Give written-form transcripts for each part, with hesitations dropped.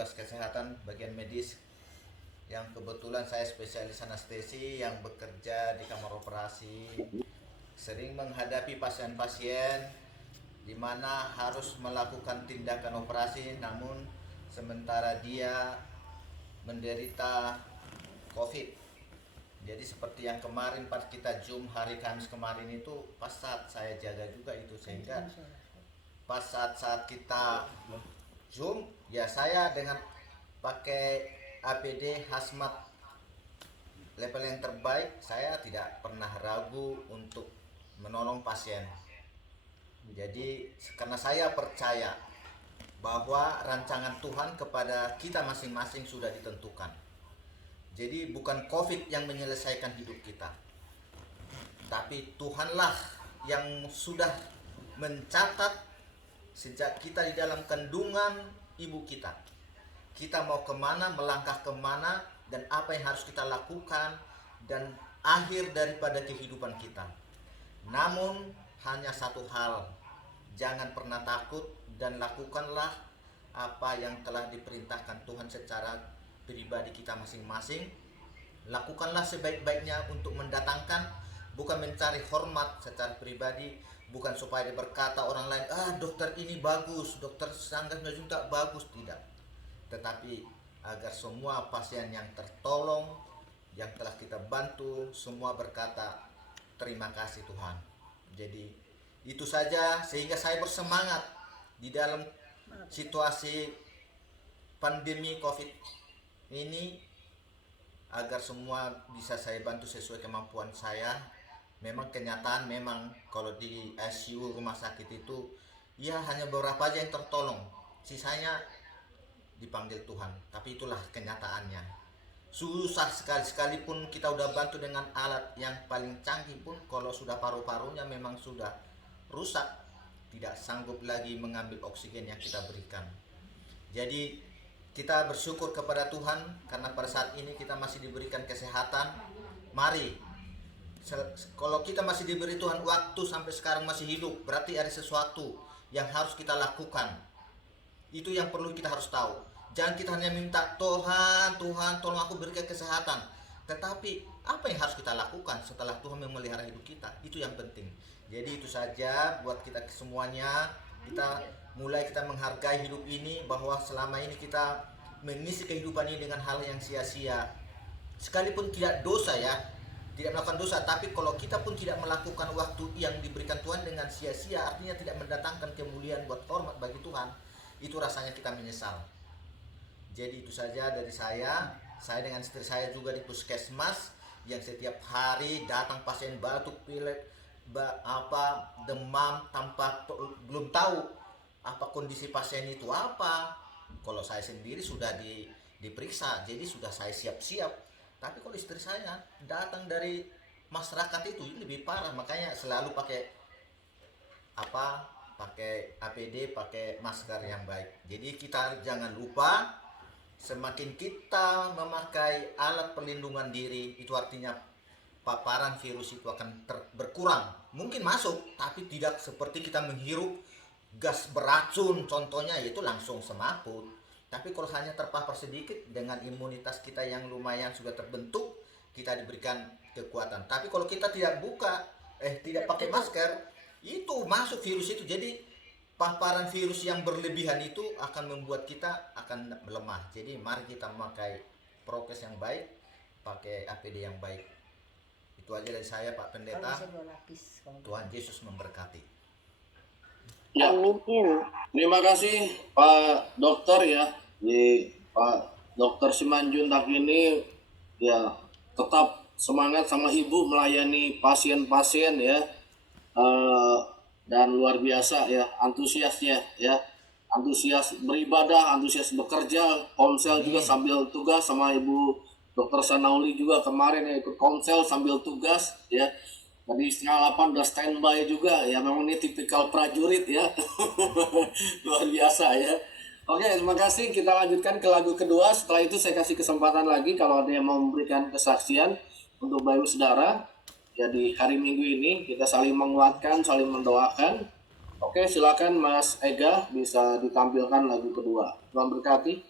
petugas kesehatan bagian medis yang kebetulan saya spesialis anestesi yang bekerja di kamar operasi, sering menghadapi pasien-pasien di mana harus melakukan tindakan operasi namun sementara dia menderita COVID. Jadi seperti yang kemarin pas kita Zoom hari Kamis kemarin itu, pas saat saya jaga juga itu, sehingga pas saat kita Zoom ya saya dengan pakai APD hazmat level yang terbaik, saya tidak pernah ragu untuk menolong pasien. Jadi karena saya percaya bahwa rancangan Tuhan kepada kita masing-masing sudah ditentukan. Jadi bukan COVID yang menyelesaikan hidup kita, tapi Tuhanlah yang sudah mencatat sejak kita di dalam kandungan ibu kita. Kita mau kemana, melangkah kemana, dan apa yang harus kita lakukan, dan akhir daripada kehidupan kita. Namun hanya satu hal, jangan pernah takut dan lakukanlah apa yang telah diperintahkan Tuhan secara pribadi kita masing-masing. Lakukanlah sebaik-baiknya untuk mendatangkan, bukan mencari hormat secara pribadi, bukan supaya berkata orang lain, dokter ini bagus, dokter Sanggas Najunta bagus, tidak. Tetapi agar semua pasien yang tertolong, yang telah kita bantu, semua berkata terima kasih Tuhan. Jadi itu saja, sehingga saya bersemangat di dalam situasi pandemi COVID ini, agar semua bisa saya bantu sesuai kemampuan saya. Memang kenyataan, memang kalau di ICU rumah sakit itu ya hanya beberapa aja yang tertolong, sisanya dipanggil Tuhan. Tapi itulah kenyataannya, susah sekali. Sekalipun kita udah bantu dengan alat yang paling canggih pun, kalau sudah paru-parunya memang sudah rusak, tidak sanggup lagi mengambil oksigen yang kita berikan. Jadi kita bersyukur kepada Tuhan karena pada saat ini kita masih diberikan kesehatan. Mari, kalau kita masih diberi Tuhan waktu sampai sekarang masih hidup, berarti ada sesuatu yang harus kita lakukan. Itu yang perlu kita harus tahu. Jangan kita hanya minta, Tuhan tolong aku berikan kesehatan, tetapi apa yang harus kita lakukan setelah Tuhan memelihara hidup kita, itu yang penting. Jadi itu saja buat kita semuanya. Kita menghargai hidup ini, bahwa selama ini kita mengisi kehidupan ini dengan hal yang sia-sia, sekalipun tidak dosa ya, tidak melakukan dosa, tapi kalau kita pun tidak melakukan waktu yang diberikan Tuhan dengan sia-sia, artinya tidak mendatangkan kemuliaan buat hormat bagi Tuhan, itu rasanya kita menyesal. Jadi itu saja dari saya dengan istri saya juga di puskesmas, yang setiap hari datang pasien batuk, pilek, demam, tanpa belum tahu apa kondisi pasien itu apa. Kalau saya sendiri sudah diperiksa, jadi sudah saya siap-siap. Tapi kalau istri saya datang dari masyarakat itu, ini lebih parah. Makanya selalu pakai APD, pakai masker yang baik. Jadi kita jangan lupa, semakin kita memakai alat perlindungan diri, itu artinya paparan virus itu akan berkurang. Mungkin masuk, tapi tidak seperti kita menghirup gas beracun contohnya, itu langsung semaput. Tapi kalau hanya terpapar sedikit, dengan imunitas kita yang lumayan sudah terbentuk, kita diberikan kekuatan. Tapi kalau kita tidak pakai masker, itu masuk virus itu. Jadi paparan virus yang berlebihan itu akan membuat kita akan melemah. Jadi mari kita memakai prokes yang baik, pakai APD yang baik. Itu aja dari saya, Pak Pendeta. Tuhan Yesus memberkati. Ya, terima kasih Pak Dokter ya. Pak Dokter Simanjuntak ini ya tetap semangat sama Ibu melayani pasien-pasien ya, dan luar biasa ya, antusiasnya ya, antusias beribadah, antusias bekerja, konsel juga sambil tugas, sama Ibu Dokter Sanauli juga kemarin ya ikut konsel sambil tugas ya. Tadi 7:30 udah standby juga ya, memang ini tipikal prajurit ya. Luar biasa ya. Oke, terima kasih. Kita lanjutkan ke lagu kedua. Setelah itu saya kasih kesempatan lagi kalau ada yang mau memberikan kesaksian untuk Bapak Saudara. Ya, di hari Minggu ini kita saling menguatkan, saling mendoakan. Oke, silakan Mas Ega bisa ditampilkan lagu kedua. Tuhan berkati.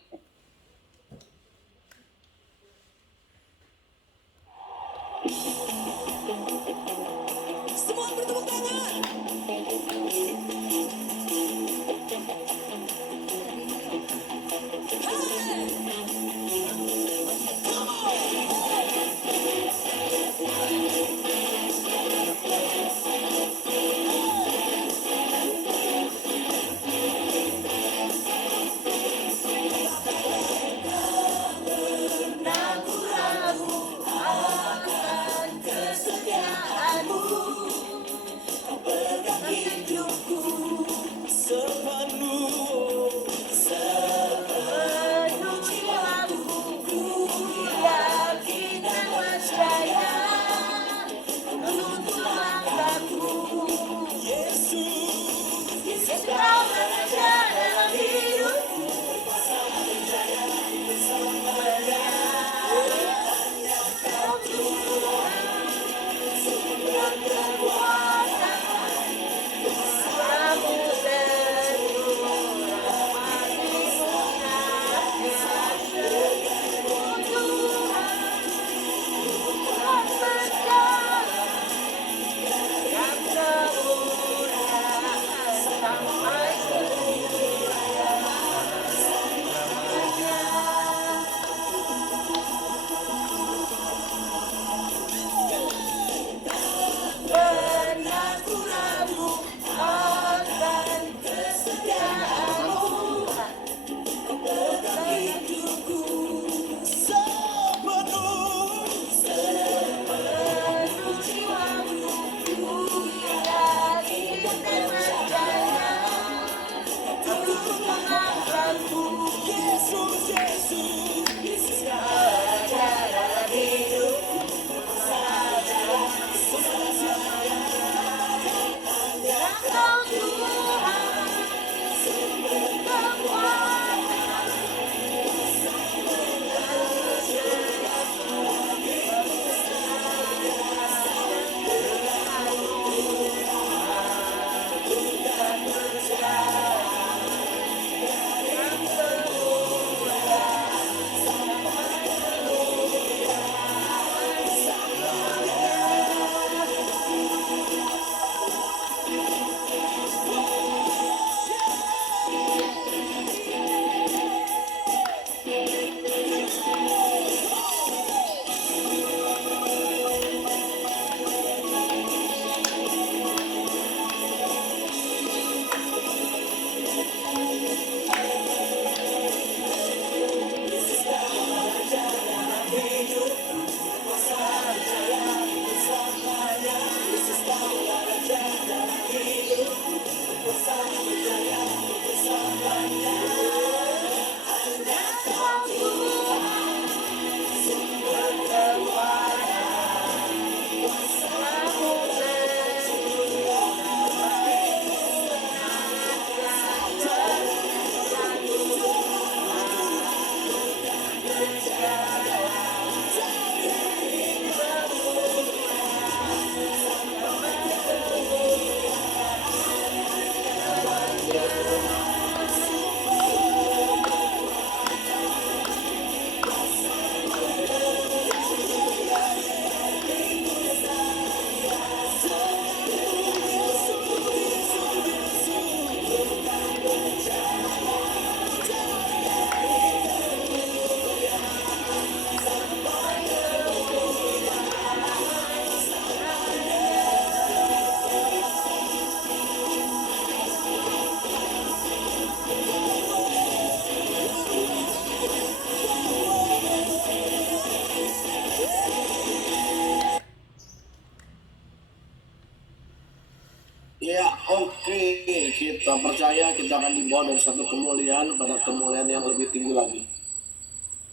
akan dibawa dari satu kemuliaan pada kemuliaan yang lebih tinggi lagi.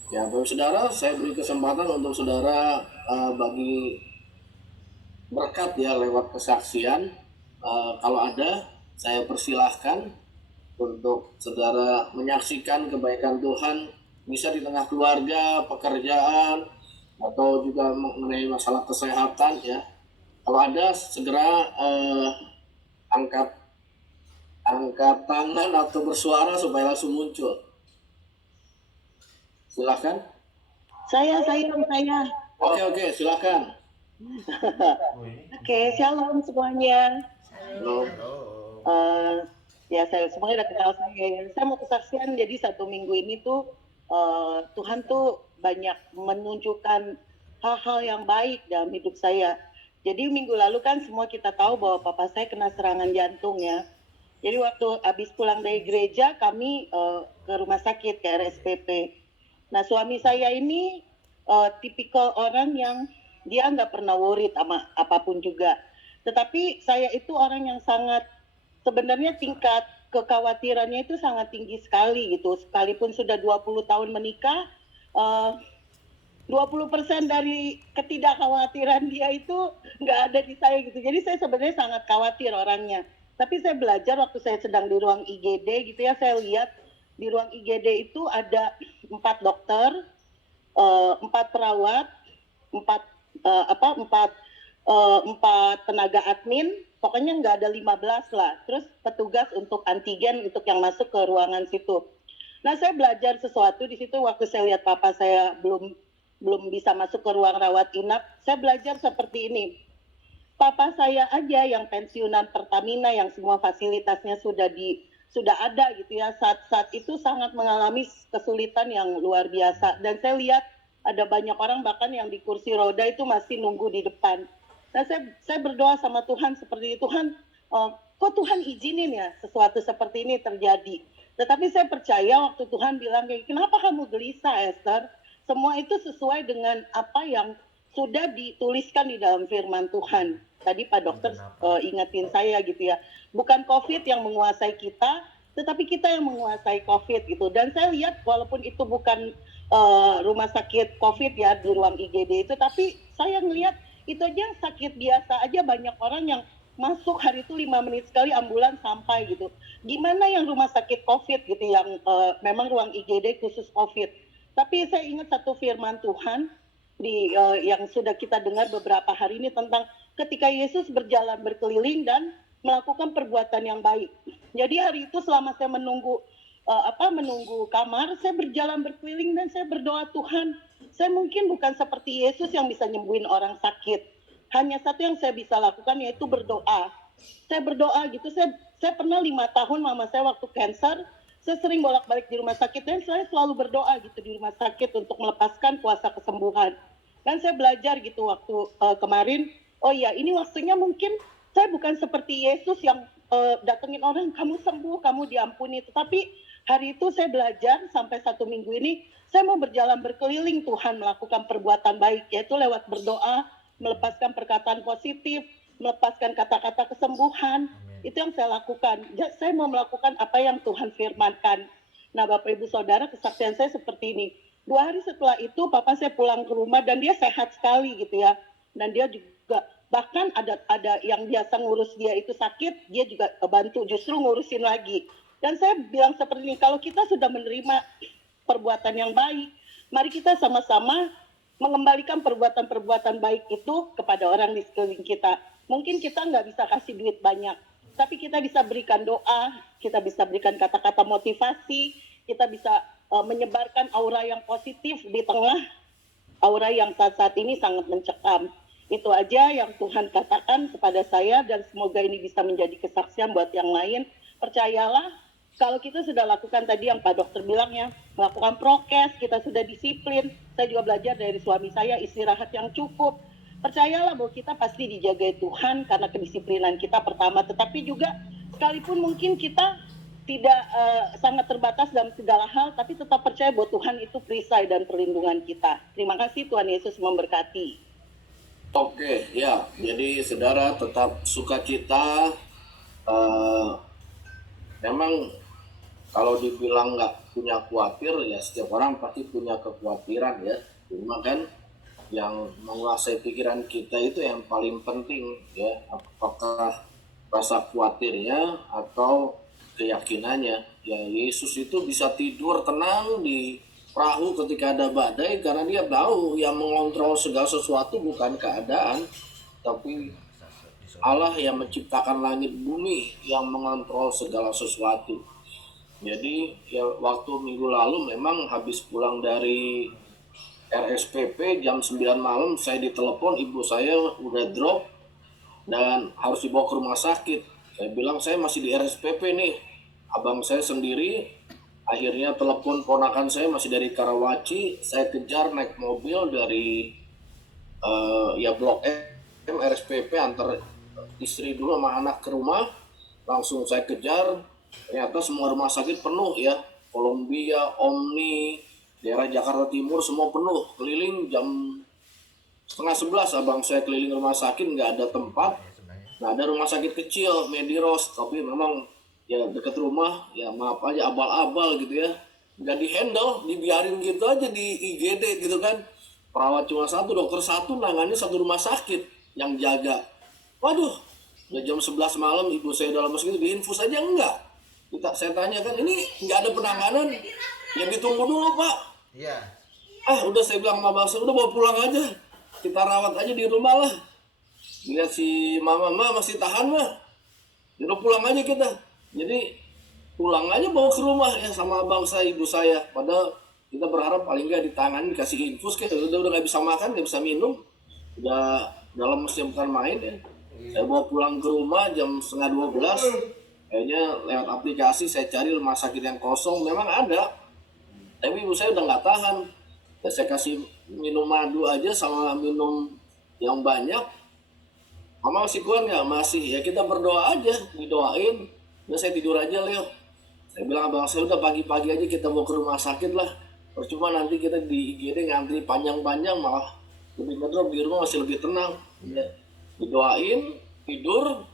Ya, Bapak Saudara, saya beri kesempatan untuk saudara bagi berkat ya lewat kesaksian. Kalau ada, saya persilahkan untuk saudara menyaksikan kebaikan Tuhan, bisa di tengah keluarga, pekerjaan, atau juga mengenai masalah kesehatan ya. Kalau ada, segera angkat tangan atau bersuara supaya langsung muncul. Silakan. Saya. Oke, silakan. Oke, shalom semuanya. Halo. Halo. Ya, saya semuanya udah kenal saya. Saya mau kesaksian, jadi 1 minggu ini tuh Tuhan tuh banyak menunjukkan hal-hal yang baik dalam hidup saya. Jadi minggu lalu kan semua kita tahu bahwa papa saya kena serangan jantung ya. Jadi waktu habis pulang dari gereja, kami ke rumah sakit, ke RSPP. Nah, suami saya ini tipikal orang yang dia nggak pernah worried sama apapun juga. Tetapi saya itu orang yang sangat, sebenarnya tingkat kekhawatirannya itu sangat tinggi sekali gitu. Sekalipun sudah 20 tahun menikah, 20% dari ketidakkhawatiran dia itu nggak ada di saya gitu. Jadi saya sebenarnya sangat khawatir orangnya. Tapi saya belajar waktu saya sedang di ruang IGD gitu ya, saya lihat di ruang IGD itu ada 4 dokter, 4 perawat, 4 tenaga admin, pokoknya nggak ada 15 lah. Terus petugas untuk antigen untuk yang masuk ke ruangan situ. Nah, saya belajar sesuatu di situ waktu saya lihat papa saya belum bisa masuk ke ruang rawat inap. Saya belajar seperti ini. Papa saya aja yang pensiunan Pertamina yang semua fasilitasnya sudah ada gitu ya. Saat itu sangat mengalami kesulitan yang luar biasa. Dan saya lihat ada banyak orang bahkan yang di kursi roda itu masih nunggu di depan. Nah, saya berdoa sama Tuhan seperti itu. Tuhan, kok Tuhan izinin ya sesuatu seperti ini terjadi. Tetapi saya percaya waktu Tuhan bilang kayak, kenapa kamu gelisah Esther? Semua itu sesuai dengan apa yang sudah dituliskan di dalam firman Tuhan. Tadi Pak Dokter ingetin saya gitu ya. Bukan COVID yang menguasai kita, tetapi kita yang menguasai COVID gitu. Dan saya lihat walaupun itu bukan rumah sakit COVID ya di ruang IGD itu, tapi saya ngelihat itu aja sakit biasa aja banyak orang yang masuk hari itu 5 menit sekali ambulan sampai gitu. Gimana yang rumah sakit COVID gitu yang memang ruang IGD khusus COVID. Tapi saya ingat satu firman Tuhan yang sudah kita dengar beberapa hari ini tentang ketika Yesus berjalan berkeliling dan melakukan perbuatan yang baik. Jadi hari itu selama saya menunggu kamar, saya berjalan berkeliling dan saya berdoa, Tuhan, saya mungkin bukan seperti Yesus yang bisa nyembuhin orang sakit. Hanya satu yang saya bisa lakukan yaitu berdoa. Saya berdoa gitu. Saya pernah 5 tahun mama saya waktu cancer, saya sering bolak-balik di rumah sakit dan saya selalu berdoa gitu di rumah sakit untuk melepaskan kuasa kesembuhan. Dan saya belajar gitu waktu kemarin, oh ya ini waktunya mungkin saya bukan seperti Yesus yang datengin orang, kamu sembuh, kamu diampuni. Tetapi hari itu saya belajar sampai 1 minggu ini, saya mau berjalan berkeliling Tuhan melakukan perbuatan baik, yaitu lewat berdoa, melepaskan perkataan positif, melepaskan kata-kata kesembuhan. Amen. Itu yang saya lakukan. Saya mau melakukan apa yang Tuhan firmankan. Nah, Bapak Ibu Saudara, kesaksian saya seperti ini. 2 hari setelah itu, papa saya pulang ke rumah dan dia sehat sekali gitu ya. Dan dia juga bahkan ada yang biasa ngurus dia itu sakit, dia juga bantu justru ngurusin lagi. Dan saya bilang seperti ini, kalau kita sudah menerima perbuatan yang baik, mari kita sama-sama mengembalikan perbuatan-perbuatan baik itu kepada orang di sekeliling kita. Mungkin kita nggak bisa kasih duit banyak, tapi kita bisa berikan doa, kita bisa berikan kata-kata motivasi, kita bisa menyebarkan aura yang positif di tengah aura yang saat-saat ini sangat mencekam. Itu aja yang Tuhan katakan kepada saya dan semoga ini bisa menjadi kesaksian buat yang lain. Percayalah, kalau kita sudah lakukan tadi yang Pak Dokter bilang ya, melakukan prokes, kita sudah disiplin. Saya juga belajar dari suami saya, istirahat yang cukup. Percayalah bahwa kita pasti dijaga Tuhan karena kedisiplinan kita pertama. Tetapi juga sekalipun mungkin kita tidak sangat terbatas dalam segala hal, tapi tetap percaya bahwa Tuhan itu perisai dan perlindungan kita. Terima kasih, Tuhan Yesus memberkati. Oke, ya. Jadi saudara tetap sukacita. Memang kalau dibilang nggak punya khawatir, ya setiap orang pasti punya kekhawatiran ya. Cuma kan yang menguasai pikiran kita itu yang paling penting ya, apakah rasa khawatirnya atau keyakinannya. Ya Yesus itu bisa tidur tenang di perahu ketika ada badai karena dia tahu yang mengontrol segala sesuatu bukan keadaan, tapi Allah yang menciptakan langit bumi yang mengontrol segala sesuatu. Jadi ya waktu minggu lalu memang habis pulang dari RSPP jam 9 malam saya ditelepon ibu saya udah drop dan harus dibawa ke rumah sakit. Saya bilang saya masih di RSPP nih. Abang saya sendiri akhirnya telepon ponakan saya masih dari Karawaci. Saya kejar naik mobil dari ya Blok M RSPP antar istri dulu sama anak ke rumah. Langsung saya kejar. Ternyata semua rumah sakit penuh ya. Columbia, Omni, daerah Jakarta Timur semua penuh. Keliling jam setengah 11 abang saya keliling rumah sakit nggak ada tempat. Nah ada rumah sakit kecil Mediros tapi memang ya deket rumah ya maaf aja abal-abal gitu ya, nggak dihandle, dibiarin gitu aja di IGD gitu kan. Perawat cuma satu, dokter satu, nangannya satu rumah sakit yang jaga. Waduh, udah jam 11 malam ibu saya dalam masuk itu diinfus aja enggak. Saya tanya kan ini nggak ada penanganan, yang ditunggu dulu pak. Iya. Udah saya bilang sama bangsa udah bawa pulang aja, kita rawat aja di rumah lah. Lihat si mama masih tahan mah, udah pulang aja kita. Jadi pulang aja bawa ke rumah ya sama abang saya, ibu saya. Padahal kita berharap paling nggak ditangani, dikasih infus kayak udah nggak bisa makan, nggak bisa minum, udah dalam musim bukan main ya. Saya bawa pulang ke rumah jam setengah 12. Kayaknya lewat aplikasi saya cari rumah sakit yang kosong, memang ada. Tapi ibu saya udah nggak tahan. Ya, saya kasih minum madu aja sama minum yang banyak. Mama masih kuat nggak? Masih. Ya kita berdoa aja, didoain. Udah saya tidur aja Leo. Saya bilang abang saya udah pagi-pagi aja kita mau ke rumah sakit lah. Percuma nanti kita di IGD ngantri panjang-panjang malah lebih ngedrop, di rumah masih lebih tenang. Ya. Didoain, tidur.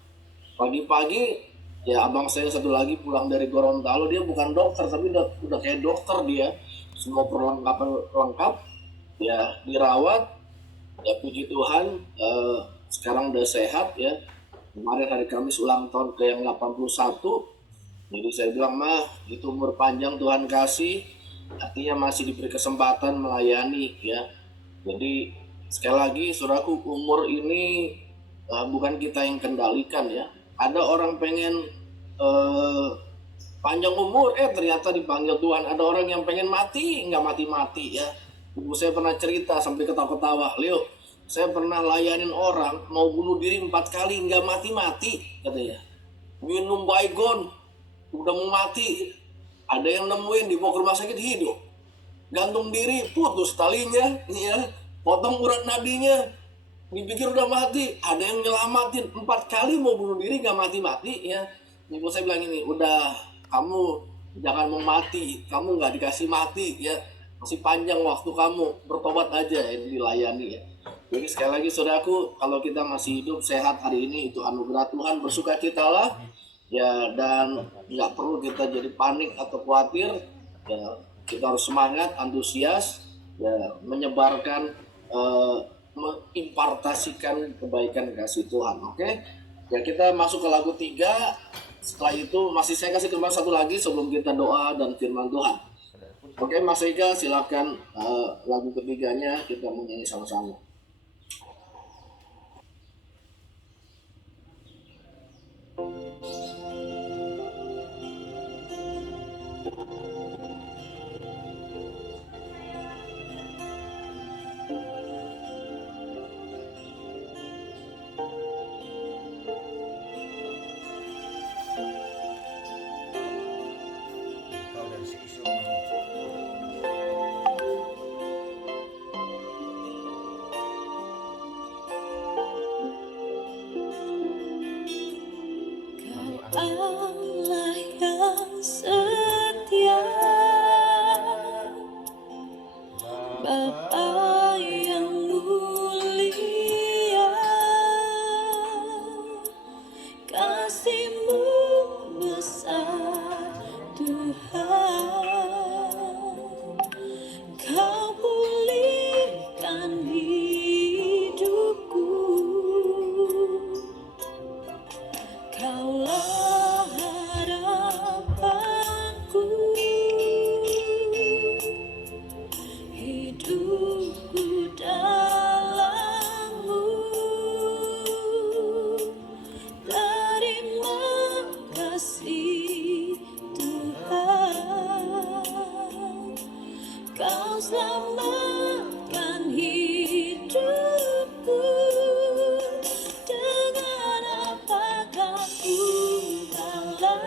Pagi-pagi ya abang saya satu lagi pulang dari Gorontalo, dia bukan dokter tapi udah kayak dokter dia. Semua perlengkapan lengkap. Ya dirawat. Ya puji Tuhan sekarang udah sehat ya. Kemarin hari Kamis ulang tahun ke yang 81. Jadi saya bilang mah itu umur panjang Tuhan kasih, artinya masih diberi kesempatan melayani ya. Jadi sekali lagi saudaraku, umur ini bukan kita yang kendalikan ya. Ada orang pengen panjang umur ternyata dipanggil Tuhan. Ada orang yang pengen mati nggak mati-mati ya. Ibu saya pernah cerita sampai ketawa-ketawa, Leo saya pernah layanin orang mau bunuh diri 4 kali nggak mati-mati katanya. Minum baygon udah mau mati, ada yang nemuin dibawa ke rumah sakit hidup. Gantung diri putus talinya ya, potong urat nadinya, dipikir udah mati. Ada yang nyelamatin 4 kali mau bunuh diri nggak mati-mati ya. Ibu saya bilang ini, udah kamu jangan mau mati, kamu nggak dikasih mati ya, masih panjang waktu kamu, bertobat aja ya, dilayani ya. Jadi sekali lagi saudaraku, kalau kita masih hidup sehat hari ini itu anugerah Tuhan, bersukacitalah ya, dan nggak perlu kita jadi panik atau khawatir ya. Kita harus semangat, antusias ya, menyebarkan mengimpartasikan kebaikan kasih Tuhan. Oke ya, kita masuk ke lagu 3. Setelah itu masih saya kasih kembali satu lagi sebelum kita doa dan firman Tuhan. Oke Mas Eka, silakan lagu ketiganya kita menyanyi sama-sama. Kau dari si isu. Allah yang setia, Bapa yang mulia, kasih-Mu besar Tuhan. hidupku dalammu. Terima kasih Tuhan, Kau selamatkan hidupku. Dengan apakah ku balas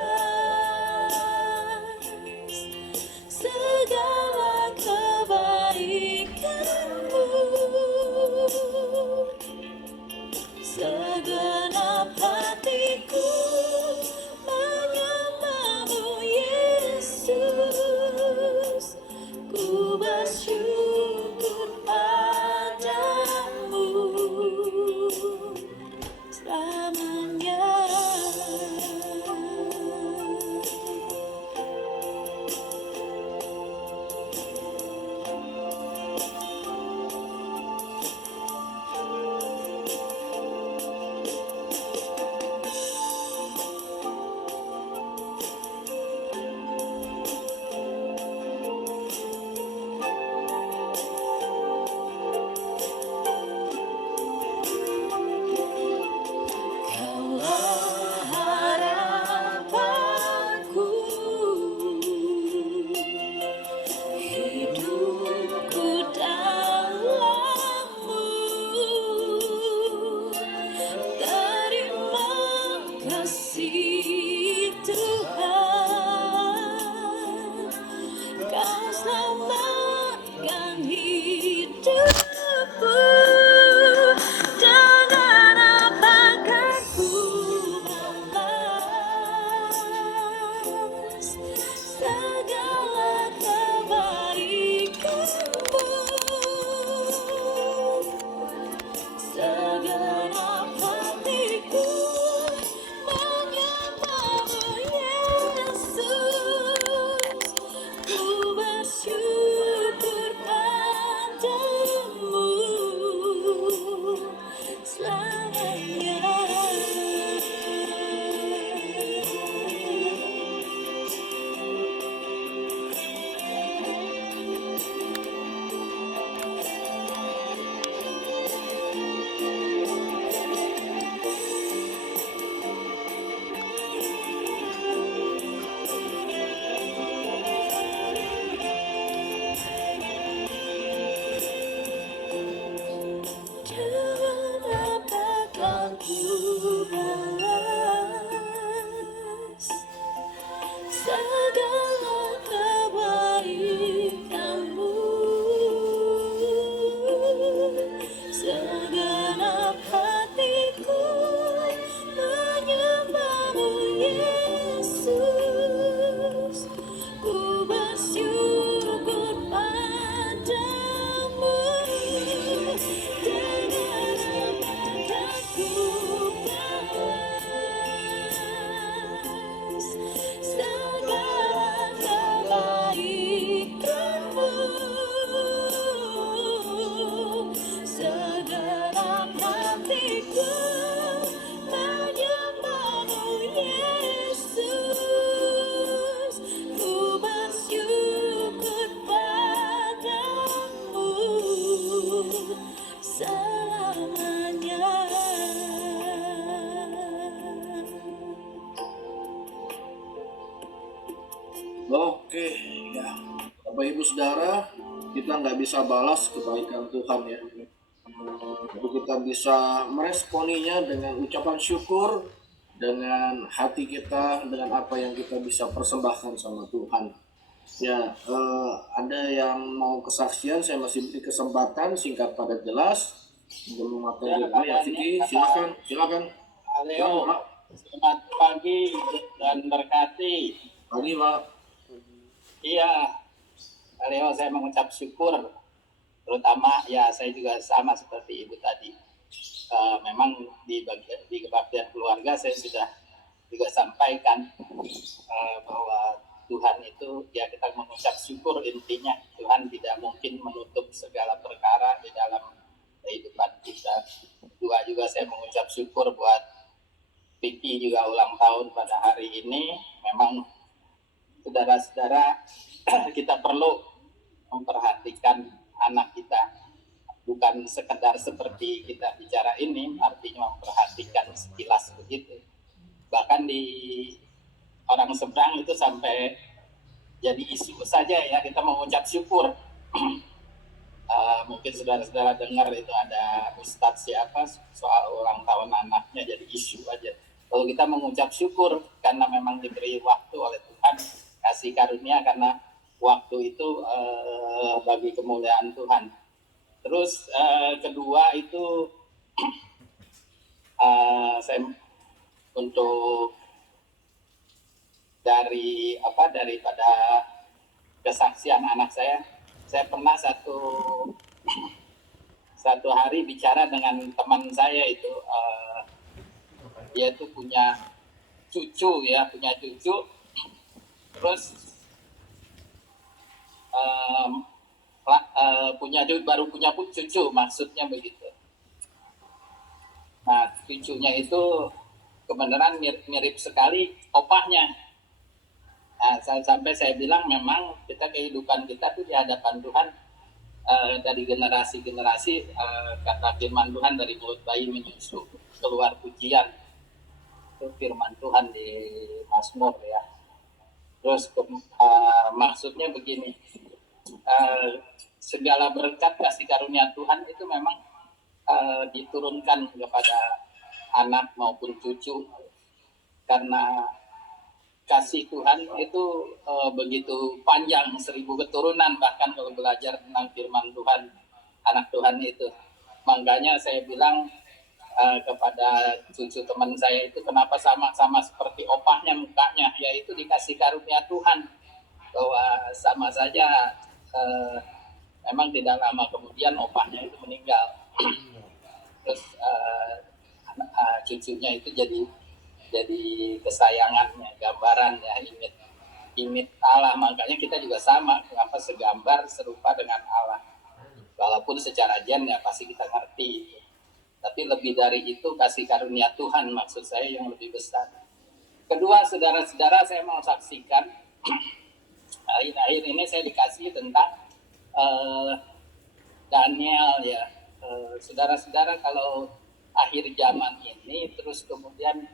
segala kebaikanmu? Segenap hatiku menyembahmu Yesus, ku bersyukur padamu selamanya. Kaulah harapanku, hidupku dalammu. Terima kasih Tuhan, Kau selamatkan hidupku. Dengan apakah ku balas segala kebaikanmu? Segenap hatiku menyembahmu Yesus, ku bersyukur padamu selamanya. Dengan apakah ku balas segala kebaikanmu? Segenap hatiku menyembahmu Yesus, ku bersyukur padamu. Dengan apakah ku balas segala kebaikanmu? Segenap hatiku menyembahmu Yesus, ku bersyukur padamu selamanya. Oke, ya. Bapak Ibu Saudara, kita nggak bisa balas kebaikan Tuhan ya. Tapi kita bisa meresponinya dengan ucapan syukur, dengan hati kita, dengan apa yang kita bisa persembahkan sama Tuhan. Ya, ada yang mau kesaksian, saya masih beri kesempatan singkat padat jelas. Belum materi ya, Vicky, silakan. Halo, Pak. selamat pagi dan berkati. Pagi, Pak. Iya, halo, saya mengucap syukur, terutama ya saya juga sama seperti Ibu tadi. Memang di kebaktian keluarga saya sudah juga sampaikan bahwa Tuhan itu ya kita mengucap syukur, intinya Tuhan tidak mungkin menutup segala perkara di dalam kehidupan kita. Juga saya mengucap syukur buat Vicky juga ulang tahun pada hari ini. Memang saudara-saudara kita perlu memperhatikan anak kita. Bukan sekedar seperti kita bicara ini, artinya memperhatikan sekilas begitu. Bahkan di orang seberang itu sampai jadi isu saja ya, kita mengucap syukur. Mungkin saudara-saudara dengar itu ada ustadz siapa soal ulang tahun anaknya jadi isu aja. Kalau kita mengucap syukur karena memang diberi waktu oleh Tuhan, kasih karunia, karena waktu itu bagi kemuliaan Tuhan. Terus kedua itu saya untuk daripada kesaksian anak saya pernah satu hari bicara dengan teman saya itu, dia itu punya cucu, terus baru punya cucu, maksudnya begitu. Nah, cucunya itu kebenaran mirip sekali opahnya. Nah, sampai saya bilang memang kehidupan kita tuh di hadapan Tuhan, dari generasi ke generasi, kata firman Tuhan, dari mulut bayi menyusu keluar pujian. Itu firman Tuhan di Mazmur ya. Terus maksudnya begini, segala berkat kasih karunia Tuhan itu memang diturunkan kepada anak maupun cucu, karena kasih Tuhan itu begitu panjang, 1000 keturunan bahkan kalau belajar tentang firman Tuhan, anak Tuhan itu. Makanya saya bilang kepada cucu teman saya itu, kenapa sama seperti opahnya mukanya, yaitu dikasih karunia Tuhan, bahwa sama saja memang tidak lama kemudian opahnya itu meninggal. Terus cucunya itu jadi kesayangannya, gambarannya, imit Allah. Makanya kita juga sama, kenapa segambar serupa dengan Allah. Walaupun secara gen ya pasti kita ngerti, tapi lebih dari itu kasih karunia Tuhan maksud saya yang lebih besar. Kedua, saudara-saudara, saya mau saksikan akhir-akhir ini saya dikasih tentang Daniel ya. Saudara-saudara, kalau akhir zaman ini terus kemudian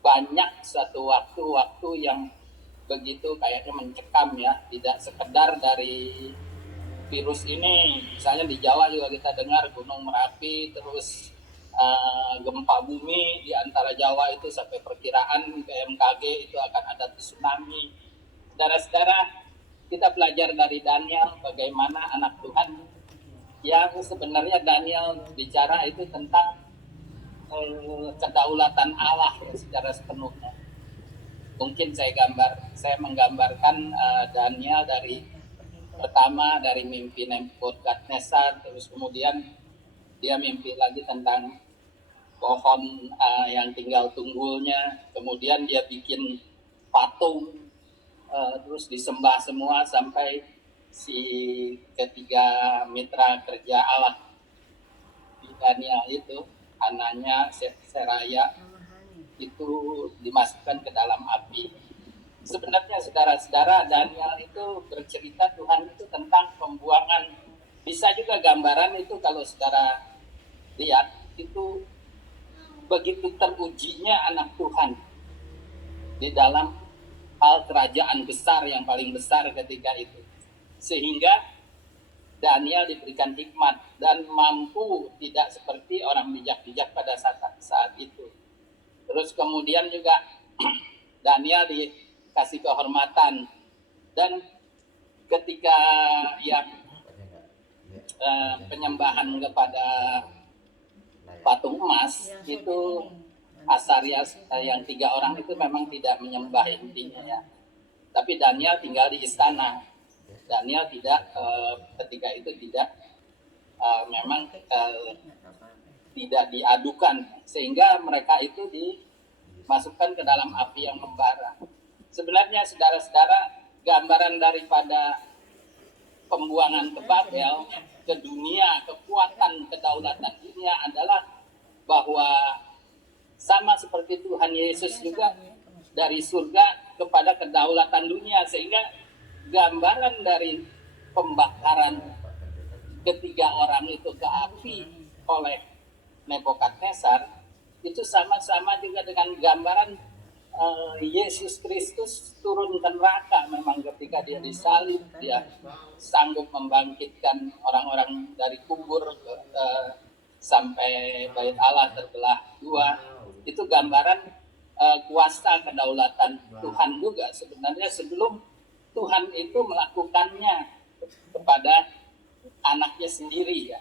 banyak satu waktu yang begitu kayaknya mencekam ya, tidak sekedar dari virus ini, misalnya di Jawa juga kita dengar Gunung Merapi, terus gempa bumi di antara Jawa itu, sampai perkiraan BMKG itu akan ada tsunami. Saudara-saudara, kita belajar dari Daniel bagaimana anak Tuhan yang sebenarnya Daniel bicara itu tentang kedaulatan Allah ya, secara sepenuhnya. Mungkin saya menggambarkan Daniel dari pertama dari mimpi Nebukadnezar, terus kemudian dia mimpi lagi tentang pohon yang tinggal tunggulnya, kemudian dia bikin patung, terus disembah semua sampai si ketiga mitra kerja Allah di Daniel itu, anaknya Seraya, itu dimasukkan ke dalam api. Sebenarnya saudara-saudara, Daniel itu bercerita Tuhan itu tentang pembuangan. Bisa juga gambaran itu kalau saudara lihat, itu begitu terujinya anak Tuhan di dalam hal kerajaan besar yang paling besar ketika itu. Sehingga Daniel diberikan hikmat dan mampu tidak seperti orang bijak-bijak pada saat itu. Terus kemudian juga Daniel dikasih kehormatan, dan ketika penyembahan kepada patung emas itu, Asarias yang 3 orang itu memang tidak menyembah intinya ya. Tapi Daniel tinggal di istana. Daniel tidak ketika itu tidak tidak diadukan, sehingga mereka itu dimasukkan ke dalam api yang membara. Sebenarnya saudara-saudara, gambaran daripada pembuangan ke Babel, ke dunia, kekuatan kedaulatan dunia adalah bahwa sama seperti Tuhan Yesus juga dari surga kepada kedaulatan dunia, sehingga gambaran dari pembakaran ketiga orang itu ke api oleh Nebukadnezar, itu sama-sama juga dengan gambaran Yesus Kristus turun ke neraka. Memang ketika dia disalib, dia sanggup membangkitkan orang-orang dari kubur sampai bait Allah terbelah dua. Itu gambaran kuasa kedaulatan Tuhan juga. Sebenarnya sebelum Tuhan itu melakukannya kepada anaknya sendiri ya.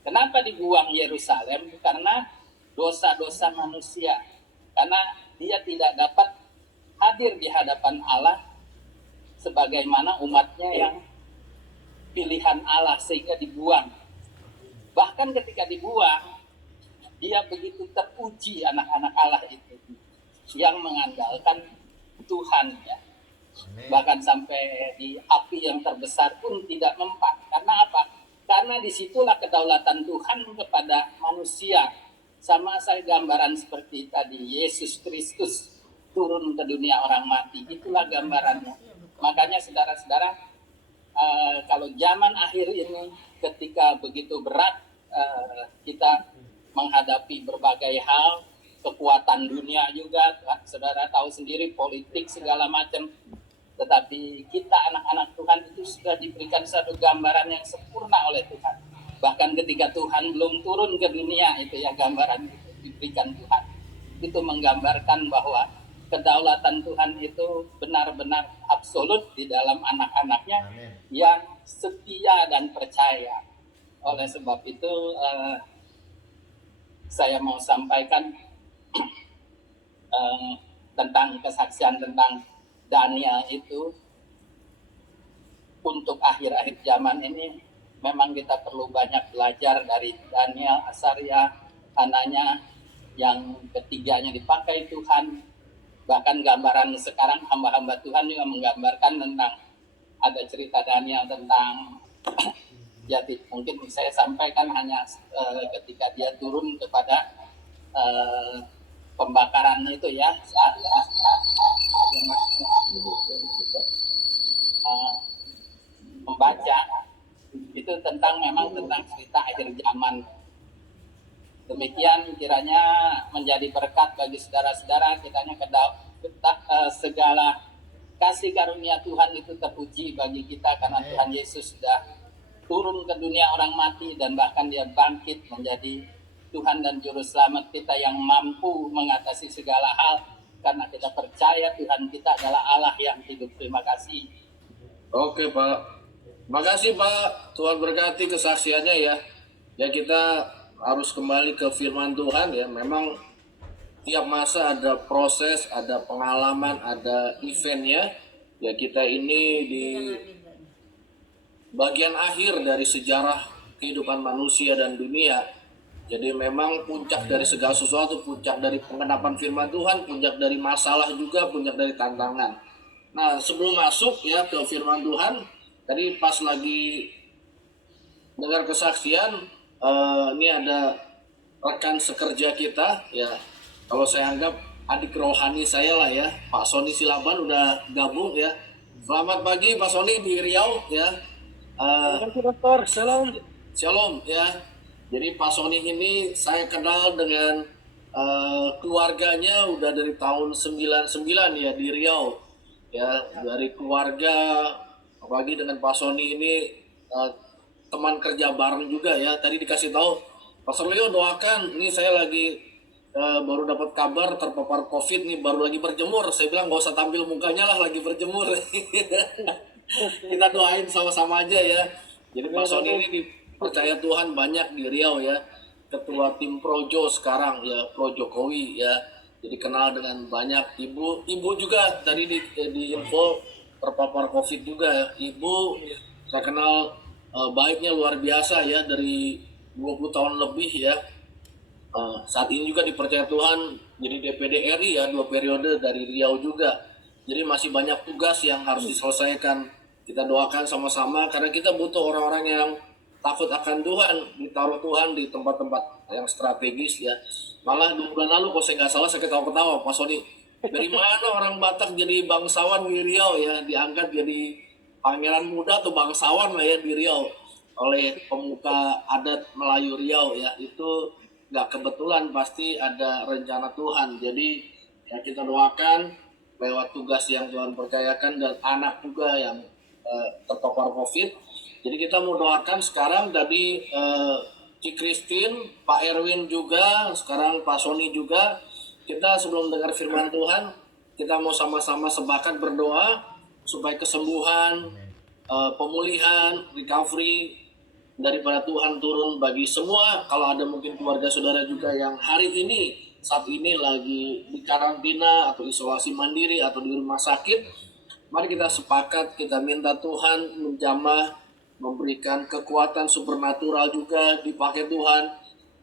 Kenapa dibuang Yerusalem? Karena dosa-dosa manusia. Karena dia tidak dapat hadir di hadapan Allah sebagaimana umatnya yang pilihan Allah, sehingga dibuang. Bahkan ketika dibuang, dia begitu teruji anak-anak Allah itu yang mengandalkan Tuhan ya. Bahkan sampai di api yang terbesar pun tidak mempan. Karena apa? Karena disitulah kedaulatan Tuhan kepada manusia. Sama saya gambaran seperti tadi, Yesus Kristus turun ke dunia orang mati. Itulah gambarannya. Makanya saudara-saudara, kalau zaman akhir ini ketika begitu berat kita menghadapi berbagai hal, kekuatan dunia juga, saudara tahu sendiri, politik segala macam. Tetapi kita anak-anak Tuhan itu sudah diberikan satu gambaran yang sempurna oleh Tuhan. Bahkan ketika Tuhan belum turun ke dunia, itu ya gambaran itu diberikan Tuhan. Itu menggambarkan bahwa kedaulatan Tuhan itu benar-benar absolut di dalam anak-anaknya yang setia dan percaya. Oleh sebab itu saya mau sampaikan tentang kesaksian tentang Daniel itu. Untuk akhir-akhir zaman ini memang kita perlu banyak belajar dari Daniel, Asaria, Hananya, yang ketiganya dipakai Tuhan. Bahkan gambaran sekarang hamba-hamba Tuhan juga menggambarkan tentang, ada cerita Daniel tentang ya mungkin saya sampaikan hanya ketika dia turun kepada pembakaran itu ya, saat membaca itu tentang memang tentang cerita akhir zaman. Demikian kiranya menjadi berkat bagi saudara-saudara, kiranya segala kasih karunia Tuhan itu terpuji bagi kita karena Tuhan Yesus sudah turun ke dunia orang mati dan bahkan dia bangkit menjadi Tuhan dan Juru Selamat kita yang mampu mengatasi segala hal karena kita percaya Tuhan kita adalah Allah yang hidup. Terima kasih. Oke Pak, makasih Pak. Tuhan berkati kesaksiannya ya. Ya kita harus kembali ke firman Tuhan ya. Memang tiap masa ada proses, ada pengalaman, ada eventnya. Ya kita ini di bagian akhir dari sejarah kehidupan manusia dan dunia. Jadi memang puncak dari segala sesuatu, puncak dari pengenapan firman Tuhan, puncak dari masalah juga, puncak dari tantangan. Nah sebelum masuk ya ke firman Tuhan, tadi pas lagi dengar kesaksian, ini ada rekan sekerja kita ya, kalau saya anggap adik rohani saya lah ya, Pak Sony Silaban udah gabung ya. Selamat pagi Pak Sony di Riau ya. Shalom. Shalom ya. Jadi Pak Sony ini saya kenal dengan keluarganya udah dari tahun 99 ya di Riau ya, dari keluarga, apalagi dengan Pak Sony ini teman kerja bareng juga ya. Tadi dikasih tahu Pastor Leo doakan, ini saya lagi baru dapat kabar terpapar COVID nih, baru lagi berjemur. Saya bilang gak usah tampil mukanya lah, lagi berjemur. Kita doain sama-sama aja ya. Jadi Pak Sony ini dipercaya Tuhan banyak di Riau ya, ketua tim Projo sekarang ya, Pro Jokowi ya. Jadi kenal dengan banyak ibu juga tadi di info terpapar COVID juga ya. Ibu saya kenal baiknya luar biasa ya, dari 20 tahun lebih ya. Saat ini juga dipercaya Tuhan jadi DPD RI ya, 2 periode dari Riau juga. Jadi masih banyak tugas yang harus diselesaikan. Kita doakan sama-sama karena kita butuh orang-orang yang takut akan Tuhan, ditaruh Tuhan di tempat-tempat yang strategis ya. Malah 2 bulan lalu kalau saya nggak salah saya ketawa-ketawa Pak Sony, dari mana orang Batak jadi bangsawan di Riau ya, diangkat jadi pangeran muda atau bangsawan lah ya di Riau. oleh pemuka adat Melayu Riau ya, itu nggak kebetulan, pasti ada rencana Tuhan. Jadi ya kita doakan lewat tugas yang Tuhan percayakan dan anak juga yang terpapar COVID. Jadi kita mau doakan sekarang tadi Ci Christine, Pak Erwin juga, sekarang Pak Sony juga. Kita sebelum dengar firman Tuhan, kita mau sama-sama sepakat berdoa supaya kesembuhan, pemulihan, recovery daripada Tuhan turun bagi semua. Kalau ada mungkin keluarga saudara juga yang hari ini, saat ini lagi di karantina atau isolasi mandiri atau di rumah sakit, mari kita sepakat, kita minta Tuhan menjamah, memberikan kekuatan supernatural juga dipakai Tuhan,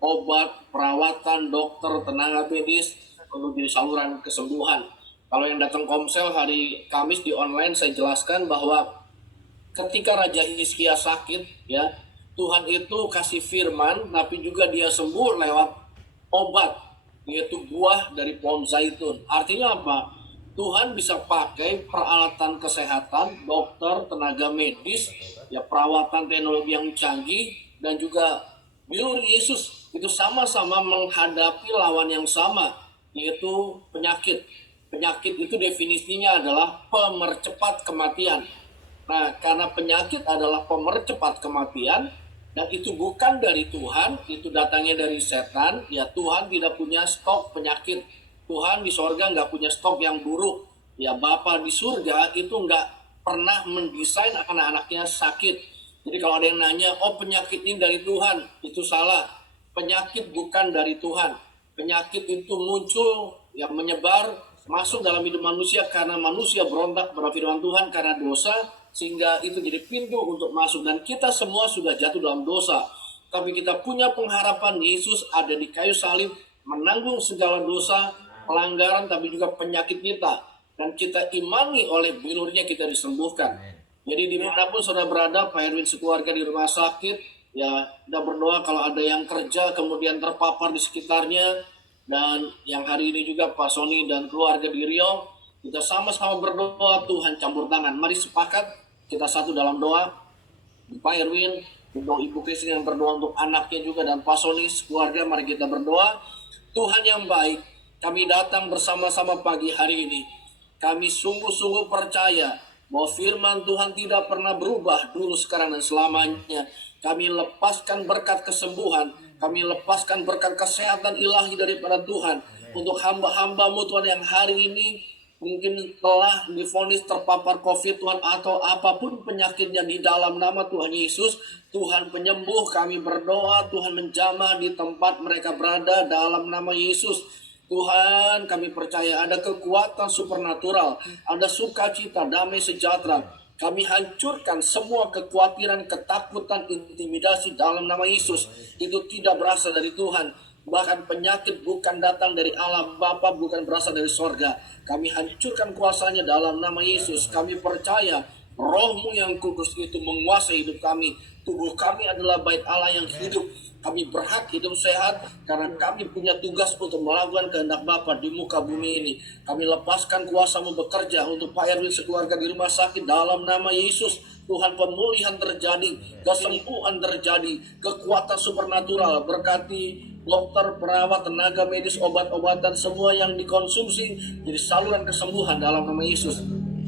obat, perawatan, dokter, tenaga medis untuk jadi saluran kesembuhan. Kalau yang datang Komsel hari Kamis di online, saya jelaskan bahwa ketika Raja Hizkia sakit, ya Tuhan itu kasih firman, tapi juga dia sembuh lewat obat, yaitu buah dari pohon zaitun. Artinya apa? Tuhan bisa pakai peralatan kesehatan, dokter, tenaga medis, ya perawatan teknologi yang canggih, dan juga bilur Yesus itu sama-sama menghadapi lawan yang sama, yaitu penyakit. Penyakit itu definisinya adalah pemercepat kematian. Nah, karena penyakit adalah pemercepat kematian, dan itu bukan dari Tuhan, itu datangnya dari setan, ya Tuhan tidak punya stok penyakit. Tuhan di sorga nggak punya stok yang buruk. Ya Bapa di surga itu nggak pernah mendesain anak-anaknya sakit. Jadi kalau ada yang nanya, oh penyakit ini dari Tuhan, itu salah. Penyakit bukan dari Tuhan. Penyakit itu muncul, yang menyebar, masuk dalam hidup manusia karena manusia berontak kepada firman Tuhan karena dosa, sehingga itu jadi pintu untuk masuk. Dan kita semua sudah jatuh dalam dosa. Tapi kita punya pengharapan, Yesus ada di kayu salib, menanggung segala dosa, pelanggaran, tapi juga penyakit kita. Dan kita imani oleh bilurnya kita disembuhkan. Jadi dimanapun saudara berada, Pak Erwin sekeluarga di rumah sakit, ya kita berdoa kalau ada yang kerja kemudian terpapar di sekitarnya. Dan yang hari ini juga Pak Sony dan keluarga di Riau, kita sama-sama berdoa, Tuhan campur tangan. Mari sepakat, kita satu dalam doa. Pak Erwin, untuk Ibu Christine yang berdoa untuk anaknya juga, dan Pak Sony keluarga, mari kita berdoa. Tuhan yang baik, kami datang bersama-sama pagi hari ini. Kami sungguh-sungguh percaya bahwa firman Tuhan tidak pernah berubah dulu, sekarang, dan selamanya. Kami lepaskan berkat kesembuhan, kami lepaskan berkat kesehatan ilahi daripada Tuhan untuk hamba-hambamu Tuhan yang hari ini mungkin telah divonis terpapar COVID Tuhan, atau apapun penyakitnya, di dalam nama Tuhan Yesus, Tuhan penyembuh, kami berdoa Tuhan menjamah di tempat mereka berada dalam nama Yesus. Tuhan, kami percaya ada kekuatan supernatural, ada sukacita, damai sejahtera. Kami hancurkan semua kekhawatiran, ketakutan, intimidasi dalam nama Yesus. Itu tidak berasal dari Tuhan. Bahkan penyakit bukan datang dari Allah Bapa, bukan berasal dari sorga. Kami hancurkan kuasanya dalam nama Yesus. Kami percaya Roh-Mu yang kudus itu menguasai hidup kami. Tubuh kami adalah bait Allah yang hidup. Kami berhak hidup sehat karena kami punya tugas untuk melakukan kehendak Bapa di muka bumi ini. Kami lepaskan kuasa-Mu bekerja untuk Pak Erwin sekeluarga di rumah sakit dalam nama Yesus. Tuhan, pemulihan terjadi, kesembuhan terjadi, kekuatan supernatural, berkati dokter, perawat, tenaga medis, obat-obatan, semua yang dikonsumsi jadi saluran kesembuhan dalam nama Yesus.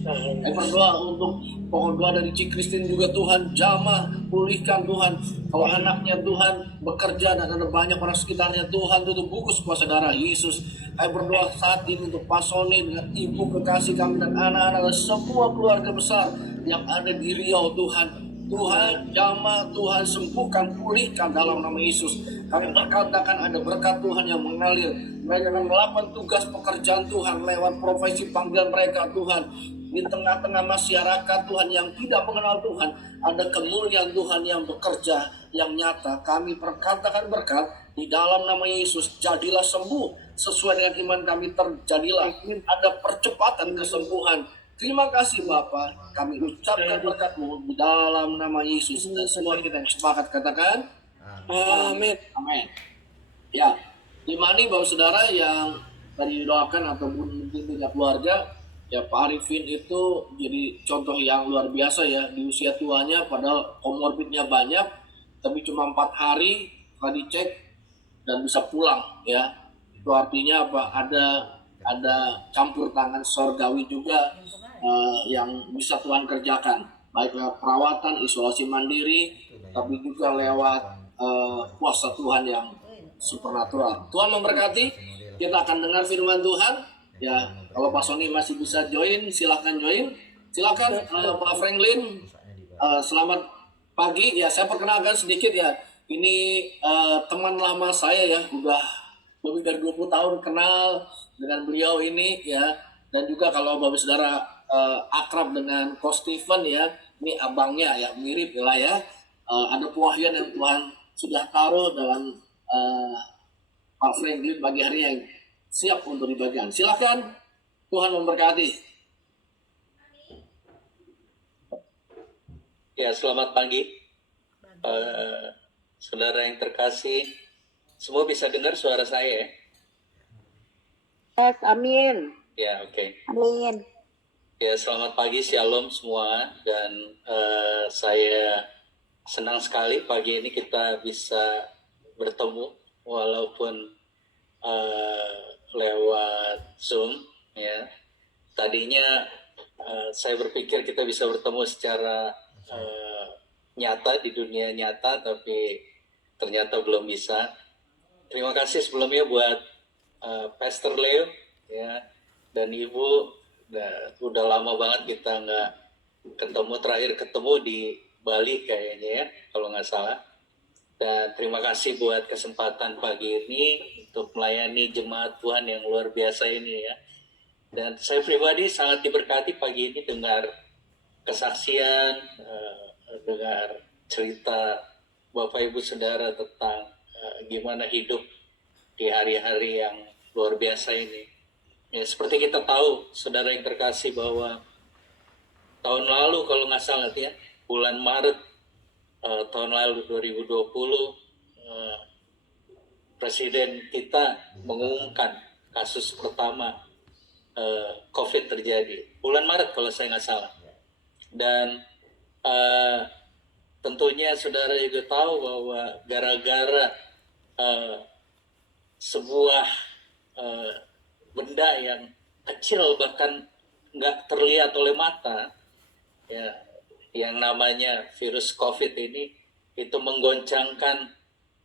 Saya berdoa untuk pohon doa dari Ci Christine juga, Tuhan jamah, pulihkan Tuhan. Kalau anaknya Tuhan bekerja dan ada banyak orang sekitarnya, Tuhan tutup bungkus kuasa darah Yesus. Saya berdoa saat ini untuk Pak Sony dengan ibu kekasih kami dan anak-anak dan semua keluarga besar yang ada di Riau, Tuhan. Tuhan jamah, Tuhan sembuhkan, pulihkan dalam nama Yesus. Kami berkatakan ada berkat Tuhan yang mengalir. Mereka akan melakukan tugas pekerjaan Tuhan lewat profesi panggilan mereka, Tuhan. Di tengah-tengah masyarakat Tuhan yang tidak mengenal Tuhan, ada kemuliaan Tuhan yang bekerja, yang nyata. Kami perkatakan berkat di dalam nama Yesus. Jadilah sembuh sesuai dengan iman kami, terjadilah ada percepatan kesembuhan. Terima kasih Bapa, kami ucapkan berkat-Mu di dalam nama Yesus. Dan semua kita yang sepakat katakan amin. Amin. Ya, dimana Bapak Saudara yang tadi didoakan ataupun mungkin tidak keluarga, Ya, Pak Arifin itu jadi contoh yang luar biasa ya, di usia tuanya padahal komorbidnya banyak, tapi cuma 4 hari setelah dicek dan bisa pulang ya. Itu artinya apa? Ada campur tangan sorgawi juga yang bisa Tuhan kerjakan, baik lewat perawatan, isolasi mandiri, tapi juga lewat kuasa Tuhan yang supernatural. Tuhan memberkati. Kita akan dengar firman Tuhan. Ya, kalau Pak Sony masih bisa join, silahkan join. Silahkan Pak Franklin, selamat pagi. Ya, saya perkenalkan sedikit ya. Ini teman lama saya ya, udah lebih dari 20 tahun kenal dengan beliau ini ya. Dan juga kalau Bapak Saudara akrab dengan Coach Stephen ya, ini abangnya ya, mirip lah ya. Ada pewahyuan yang Tuhan sudah taruh dalam Pak Franklin bagi hari yang siap untuk dibagikan. Silakan, Tuhan memberkati. Ya, selamat pagi, saudara yang terkasih. Semua bisa dengar suara saya ya? Yes, amin. Ya, oke. Amin. Ya, selamat pagi, shalom semua. Dan saya senang sekali pagi ini kita bisa bertemu, walaupun lewat Zoom ya. Tadinya saya berpikir kita bisa bertemu secara nyata di dunia nyata, tapi ternyata belum bisa. Terima kasih sebelumnya buat Pastor Leo ya dan Ibu. Udah lama banget kita nggak ketemu, terakhir ketemu di Bali kayaknya ya kalau nggak salah. Dan terima kasih buat kesempatan pagi ini untuk melayani jemaat Tuhan yang luar biasa ini ya. Dan saya pribadi sangat diberkati pagi ini dengar kesaksian, dengar cerita Bapak Ibu Saudara tentang gimana hidup di hari-hari yang luar biasa ini. Ya, seperti kita tahu, saudara yang terkasih, bahwa tahun lalu kalau nggak salah ya, bulan Maret tahun lalu 2020 Presiden kita mengumumkan kasus pertama COVID terjadi bulan Maret kalau saya nggak salah. Dan tentunya saudara juga tahu bahwa gara-gara sebuah benda yang kecil bahkan nggak terlihat oleh mata ya, yang namanya virus COVID ini, itu menggoncangkan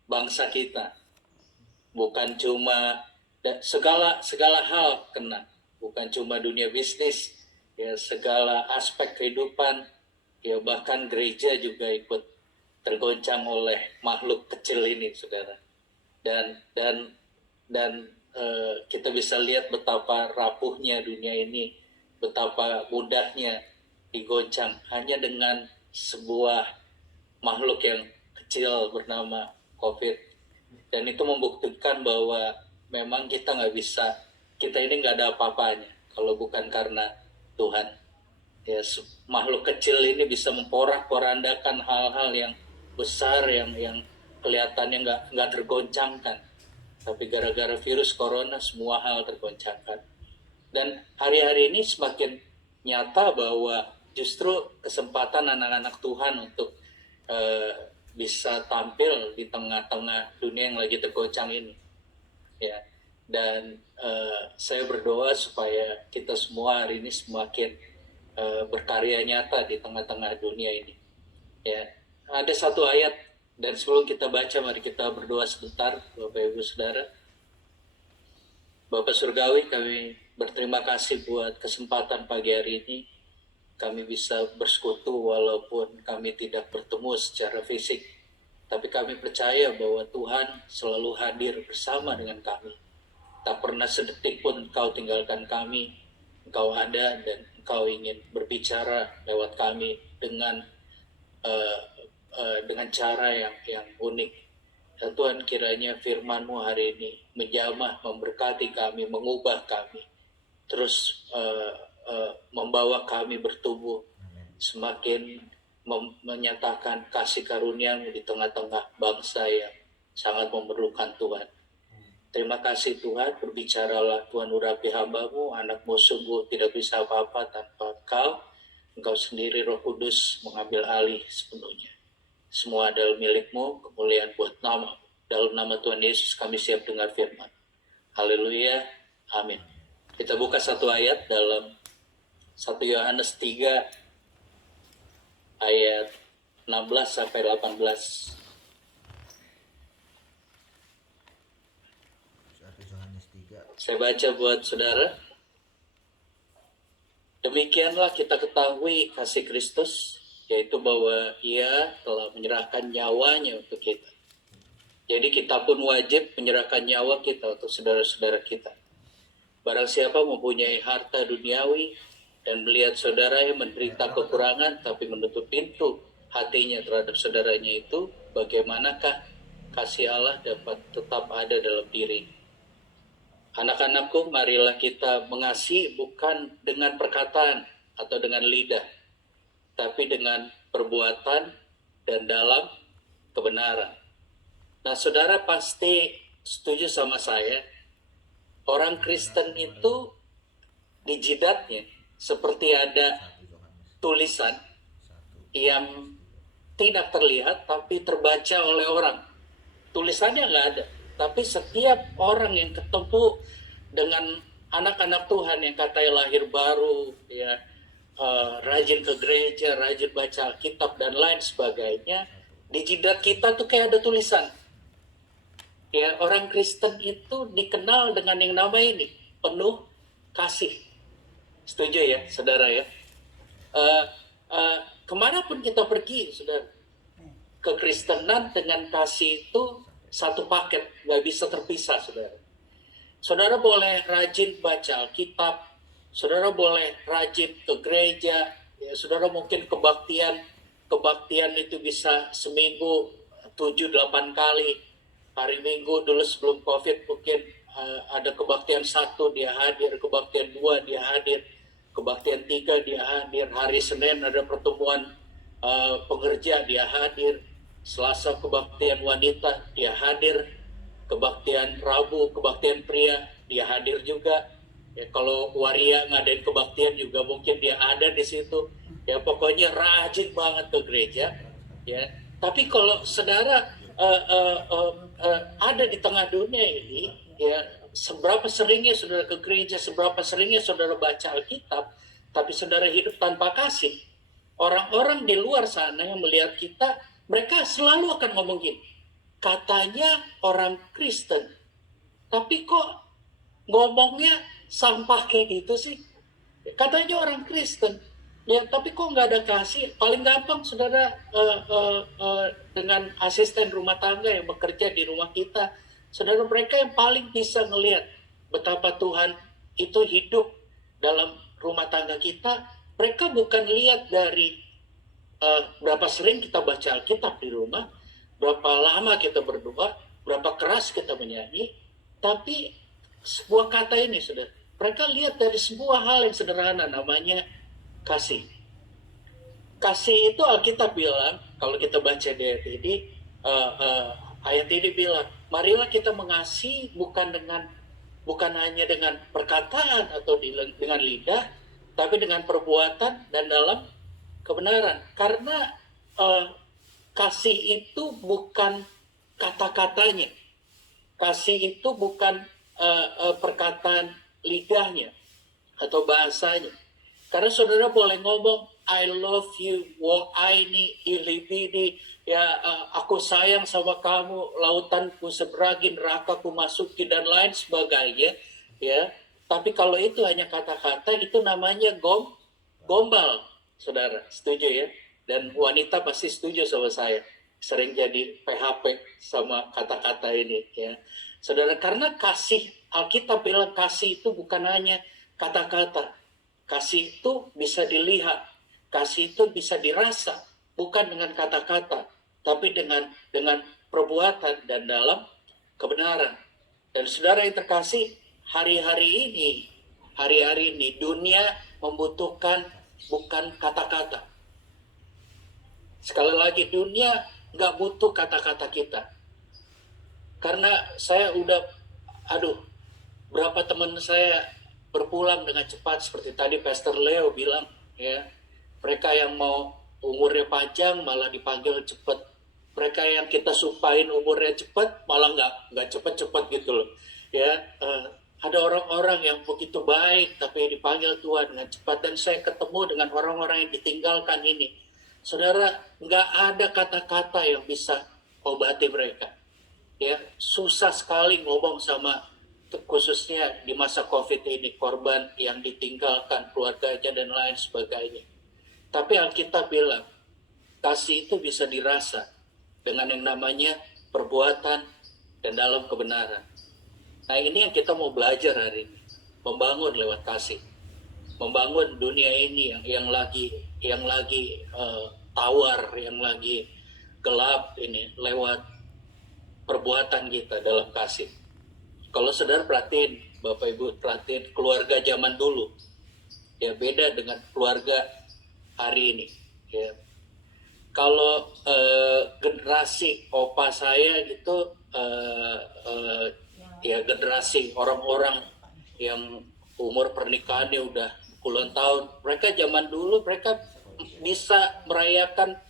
bangsa kita. Bukan cuma segala hal kena, bukan cuma dunia bisnis, ya segala aspek kehidupan, ya bahkan gereja juga ikut tergoncang oleh makhluk kecil ini, saudara. Dan kita bisa lihat betapa rapuhnya dunia ini, betapa mudahnya digoncang hanya dengan sebuah makhluk yang kecil bernama COVID. Dan itu membuktikan bahwa memang kita ini nggak ada apa-apanya kalau bukan karena Tuhan. Ya, makhluk kecil ini bisa memporak-porandakan hal-hal yang besar yang kelihatannya nggak tergoncangkan. Tapi gara-gara virus corona semua hal tergoncangkan. Dan hari-hari ini semakin nyata bahwa justru kesempatan anak-anak Tuhan untuk bisa tampil di tengah-tengah dunia yang lagi tergoncang ini ya. Dan saya berdoa supaya kita semua hari ini semakin berkarya nyata di tengah-tengah dunia ini ya. Ada satu ayat, dan sebelum kita baca mari kita berdoa sebentar. Bapak Ibu Saudara, Bapak Surgawi, kami berterima kasih buat kesempatan pagi hari ini. Kami bisa bersekutu walaupun kami tidak bertemu secara fisik. Tapi kami percaya bahwa Tuhan selalu hadir bersama dengan kami. Tak pernah sedetik pun Engkau tinggalkan kami. Engkau ada dan Engkau ingin berbicara lewat kami dengan cara yang unik. Ya Tuhan, kiranya firman-Mu hari ini menjamah, memberkati kami, mengubah kami. Terus membawa kami bertumbuh, semakin menyatakan kasih karunia-Mu di tengah-tengah bangsa yang sangat memerlukan Tuhan. Terima kasih Tuhan, berbicaralah Tuhan urapi hamba-Mu, anak-Mu sungguh tidak bisa apa-apa tanpa Engkau sendiri Roh Kudus mengambil alih sepenuhnya. Semua adalah milik-Mu, kemuliaan buat nama. Dalam nama Tuhan Yesus kami siap dengar firman. Haleluya, amin. Kita buka satu ayat dalam 1 Yohanes 3 ayat 16 sampai 18. 1 Yohanes 3. Saya baca buat saudara. Demikianlah kita ketahui kasih Kristus, yaitu bahwa Ia telah menyerahkan nyawanya untuk kita. Jadi kita pun wajib menyerahkan nyawa kita untuk saudara-saudara kita. Barang siapa mempunyai harta duniawi dan melihat saudara yang menderita kekurangan tapi menutup pintu hatinya terhadap saudaranya itu, bagaimanakah kasih Allah dapat tetap ada dalam diri? Anak-anakku, marilah kita mengasihi bukan dengan perkataan atau dengan lidah, tapi dengan perbuatan dan dalam kebenaran. Nah, saudara pasti setuju sama saya, orang Kristen itu di jidatnya seperti ada 1 Yohanes tulisan 1. yang tidak terlihat tapi terbaca oleh orang. Tulisannya nggak ada, tapi setiap orang yang ketemu dengan anak-anak Tuhan yang katanya lahir baru, ya rajin ke gereja, rajin baca Alkitab dan lain sebagainya, di jidat kita tuh kayak ada tulisan. Ya, orang Kristen itu dikenal dengan yang nama ini, penuh kasih. Setuju ya, saudara ya? Kemanapun kita pergi, saudara, kekristenan dengan kasih itu satu paket, nggak bisa terpisah, saudara. Saudara boleh rajin baca Alkitab, saudara boleh rajin ke gereja, ya, saudara mungkin kebaktian itu bisa seminggu 7-8 kali. Hari Minggu dulu sebelum COVID mungkin ada kebaktian 1 dia hadir, kebaktian 2 dia hadir, kebaktian 3 dia hadir, hari Senin ada pertemuan pengerja dia hadir, Selasa kebaktian wanita dia hadir, kebaktian Rabu kebaktian pria dia hadir juga. Ya, kalau waria ngadain kebaktian juga mungkin dia ada di situ. Ya, pokoknya rajin banget ke gereja. Ya, tapi kalau saudara ada di tengah dunia ini, ya, seberapa seringnya saudara ke gereja, seberapa seringnya saudara baca Alkitab, tapi saudara hidup tanpa kasih, orang-orang di luar sana yang melihat kita, mereka selalu akan ngomong gini, katanya orang Kristen, tapi kok ngomongnya sampah kayak gitu sih? Katanya orang Kristen, ya, tapi kok nggak ada kasih? Paling gampang saudara dengan asisten rumah tangga yang bekerja di rumah kita, saudara, mereka yang paling bisa ngelihat betapa Tuhan itu hidup dalam rumah tangga kita. Mereka bukan lihat dari berapa sering kita baca Alkitab di rumah, berapa lama kita berdoa, berapa keras kita menyanyi, tapi sebuah kata ini, saudara, mereka lihat dari sebuah hal yang sederhana, namanya kasih. Kasih itu Alkitab bilang, kalau kita baca di ayat ini, ayat ini bilang, marilah kita mengasihi bukan hanya dengan perkataan atau dengan lidah, tapi dengan perbuatan dan dalam kebenaran. Karena kasih itu bukan kata-katanya, kasih itu bukan perkataan lidahnya atau bahasanya. Karena saudara boleh ngomong, I love you, wa'aini ilibidi, ya, aku sayang sama kamu, lautanku seberagi, nerakaku masuki, dan lain sebagainya, ya. Tapi kalau itu hanya kata-kata, itu namanya gombal, saudara. Setuju ya? Dan wanita pasti setuju sama saya. Sering jadi PHP sama kata-kata ini, ya. Saudara, karena kasih, Alkitab bilang kasih itu bukan hanya kata-kata. Kasih itu bisa dilihat, kasih itu bisa dirasa, bukan dengan kata-kata, tapi dengan perbuatan dan dalam kebenaran. Dan saudara yang terkasih, hari-hari ini dunia membutuhkan bukan kata-kata. Sekali lagi, dunia nggak butuh kata-kata kita. Karena saya udah aduh, berapa teman saya berpulang dengan cepat seperti tadi Pastor Leo bilang, ya. Mereka yang mau umurnya panjang malah dipanggil cepat. Mereka yang kita supain umurnya cepat malah nggak cepat-cepat gitu loh. Ya, ada orang-orang yang begitu baik tapi dipanggil Tuhan dengan cepat, dan saya ketemu dengan orang-orang yang ditinggalkan ini. Saudara, nggak ada kata-kata yang bisa obati mereka. Ya, susah sekali ngomong sama, khususnya di masa COVID ini, korban yang ditinggalkan keluarganya dan lain sebagainya. Tapi Alkitab bilang, kasih itu bisa dirasa dengan yang namanya perbuatan dan dalam kebenaran. Nah, ini yang kita mau belajar hari ini, membangun lewat kasih, membangun dunia ini yang lagi tawar, yang lagi gelap ini lewat perbuatan kita dalam kasih. Kalau saudara perhatiin, Bapak Ibu perhatiin keluarga zaman dulu, ya beda dengan keluarga hari ini. Ya. Kalau generasi opa saya gitu, ya generasi orang-orang yang umur pernikahannya udah puluhan tahun, mereka zaman dulu mereka bisa merayakan,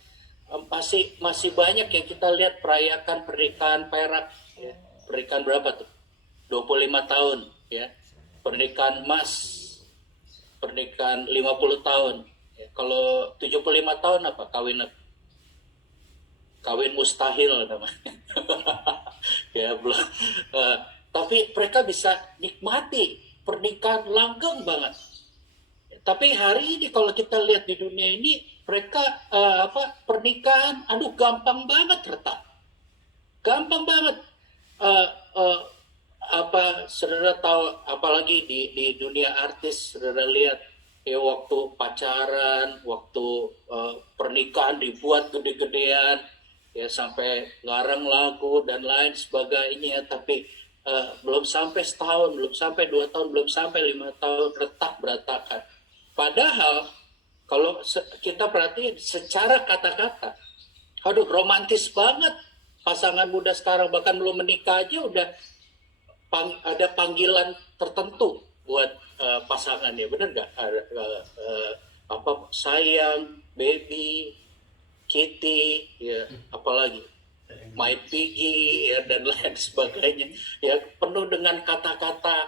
masih banyak yang kita lihat merayakan pernikahan perak, ya. Pernikahan berapa tuh? 25 tahun, ya. Pernikahan emas, pernikahan 50 tahun. Ya. Kalau 75 tahun apa? Kawin mustahil namanya. Ya, belum. Tapi mereka bisa nikmati pernikahan langgeng banget. Tapi hari ini kalau kita lihat di dunia ini, mereka pernikahan, aduh gampang banget retak, gampang banget. Saudara tahu, apalagi di dunia artis, saudara lihat ya, waktu pacaran, waktu pernikahan dibuat gede-gedean, ya sampai ngarang lagu dan lain sebagainya, tapi belum sampai setahun, belum sampai 2 tahun, belum sampai 5 tahun retak berantakan. Padahal kalau kita perhatiin secara kata-kata, aduh romantis banget pasangan muda sekarang, bahkan belum menikah aja udah ada panggilan tertentu buat pasangannya, bener nggak? Sayang, baby, kitty, ya apalagi my piggy, ya dan lain sebagainya, ya penuh dengan kata-kata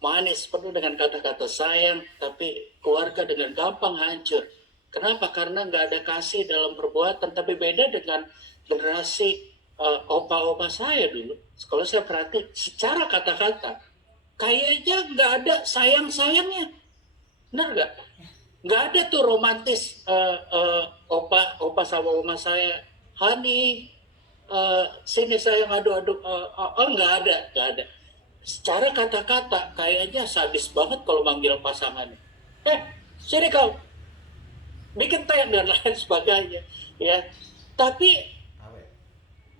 manis, penuh dengan kata-kata sayang, tapi keluarga dengan gampang hancur. Kenapa? Karena nggak ada kasih dalam perbuatan. Tapi beda dengan generasi opa-opa saya dulu. Kalau saya perhatikan secara kata-kata, kayaknya nggak ada sayang-sayangnya. Benar nggak? Nggak ada tuh romantis opa sama oma saya, honey, sini sayang, aduk-aduk. Nggak ada. Secara kata-kata kayaknya sadis banget kalau manggil pasangannya. Sini kau, bikin teh dan lain sebagainya. Ya, tapi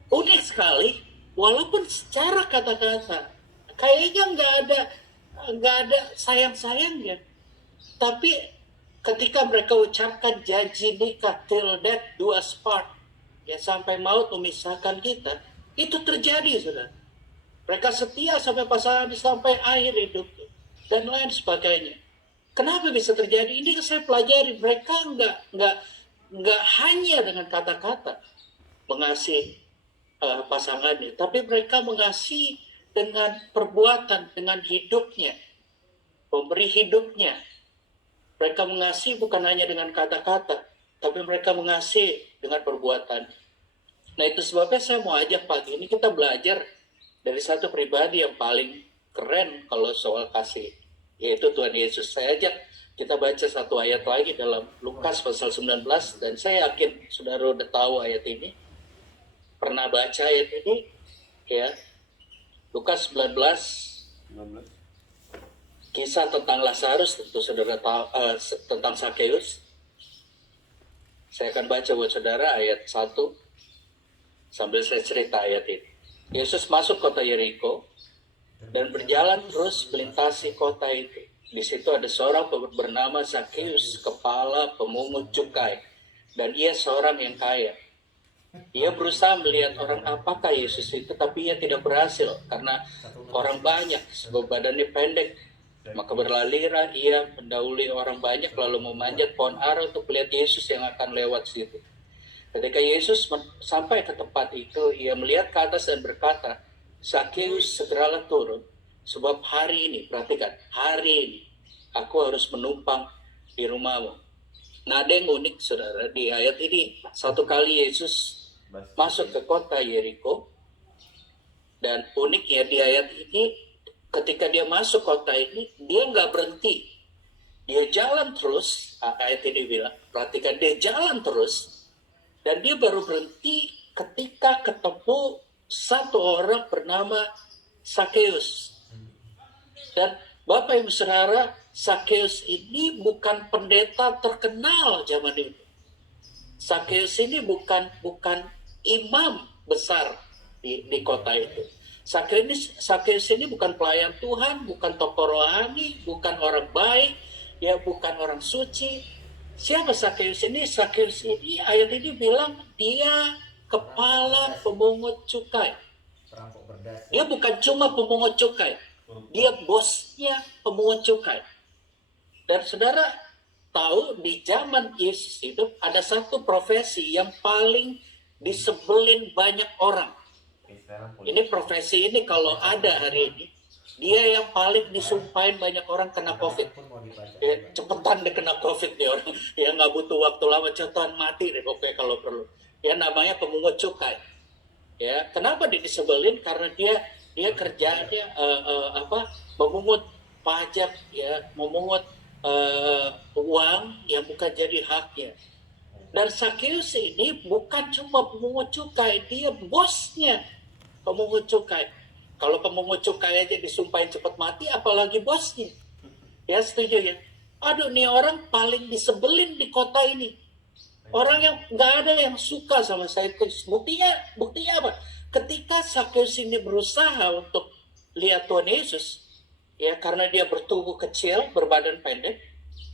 unik sekali, walaupun secara kata-kata kayaknya nggak ada sayang-sayangnya, tapi ketika mereka ucapkan janji nikah till death do us part, ya sampai maut memisahkan kita, itu terjadi, saudara. Mereka setia sampai pasangan, sampai akhir hidup dan lain sebagainya. Kenapa bisa terjadi? Ini saya pelajari, mereka nggak hanya dengan kata-kata mengasihi pasangannya, tapi mereka mengasihi dengan perbuatan, dengan hidupnya, memberi hidupnya. Mereka mengasihi bukan hanya dengan kata-kata, tapi mereka mengasihi dengan perbuatan. Nah, itu sebabnya saya mau ajak pagi ini kita belajar dari satu pribadi yang paling keren kalau soal kasih, yaitu Tuhan Yesus. Saya ajak kita baca satu ayat lagi dalam Lukas pasal 19, dan saya yakin saudara udah tahu ayat ini, pernah baca ayat ini, ya. Lukas 19, kisah tentang Lazarus, tentu saudara tahu, tentang Sakeus. Saya akan baca buat saudara ayat 1 sambil saya cerita ayat ini. Yesus masuk kota Yeriko dan berjalan terus melintasi kota itu. Di situ ada seorang bernama Sakeus, kepala pemungut cukai, dan ia seorang yang kaya. Ia berusaha melihat orang apakah Yesus itu, tapi ia tidak berhasil karena orang banyak, sebab badannya pendek. Maka berlarilah ia mendahului orang banyak lalu memanjat pohon ara untuk melihat Yesus yang akan lewat situ. Ketika Yesus sampai ke tempat itu, ia melihat ke atas dan berkata, Sakeus, segeralah turun, sebab hari ini, perhatikan, hari ini aku harus menumpang di rumahmu. Nah, ada yang unik, saudara, di ayat ini. Satu kali Yesus masuk ke kota Yeriko, dan uniknya di ayat ini, ketika dia masuk kota ini, dia nggak berhenti. Dia jalan terus, ayat ini bilang, perhatikan, dia jalan terus, dan dia baru berhenti ketika ketemu satu orang bernama Sakeus. Dan Bapak Ibu Saudara, Sakeus ini bukan pendeta terkenal zaman itu. Sakeus ini bukan imam besar di kota itu. Sakeus ini bukan pelayan Tuhan, bukan tokoh rohani, bukan orang baik, ya bukan orang suci. Siapa Sakeus ini? Sakeus ini ayat ini bilang dia kepala pemungut cukai. Perampok berdasar. Dia bukan cuma pemungut cukai, dia bosnya pemungut cukai. Dan saudara tahu di zaman Yesus hidup ada satu profesi yang paling disebelin banyak orang. Ini profesi ini kalau ada hari ini, dia yang paling disumpahin banyak orang kena COVID. Ya, cepetan deh kena COVID nih orang. Ya nggak butuh waktu lama, cepetan mati deh pokoknya kalau perlu. Ya namanya pemungut cukai. Ya, kenapa dia disebelin? Karena dia kerjanya memungut pajak, ya, memungut uang yang bukan jadi haknya. Dan Sakeus ini bukan cuma pemungut cukai, dia bosnya pemungut cukai. Kalau pemungut cukai aja disumpahin cepat mati, apalagi bosnya. Ya setuju ya? Aduh, nih orang paling disebelin di kota ini. Orang yang nggak ada yang suka sama Sakeus. Buktinya apa? Ketika Sakeus ini berusaha untuk lihat Tuhan Yesus, ya karena dia bertubuh kecil, berbadan pendek,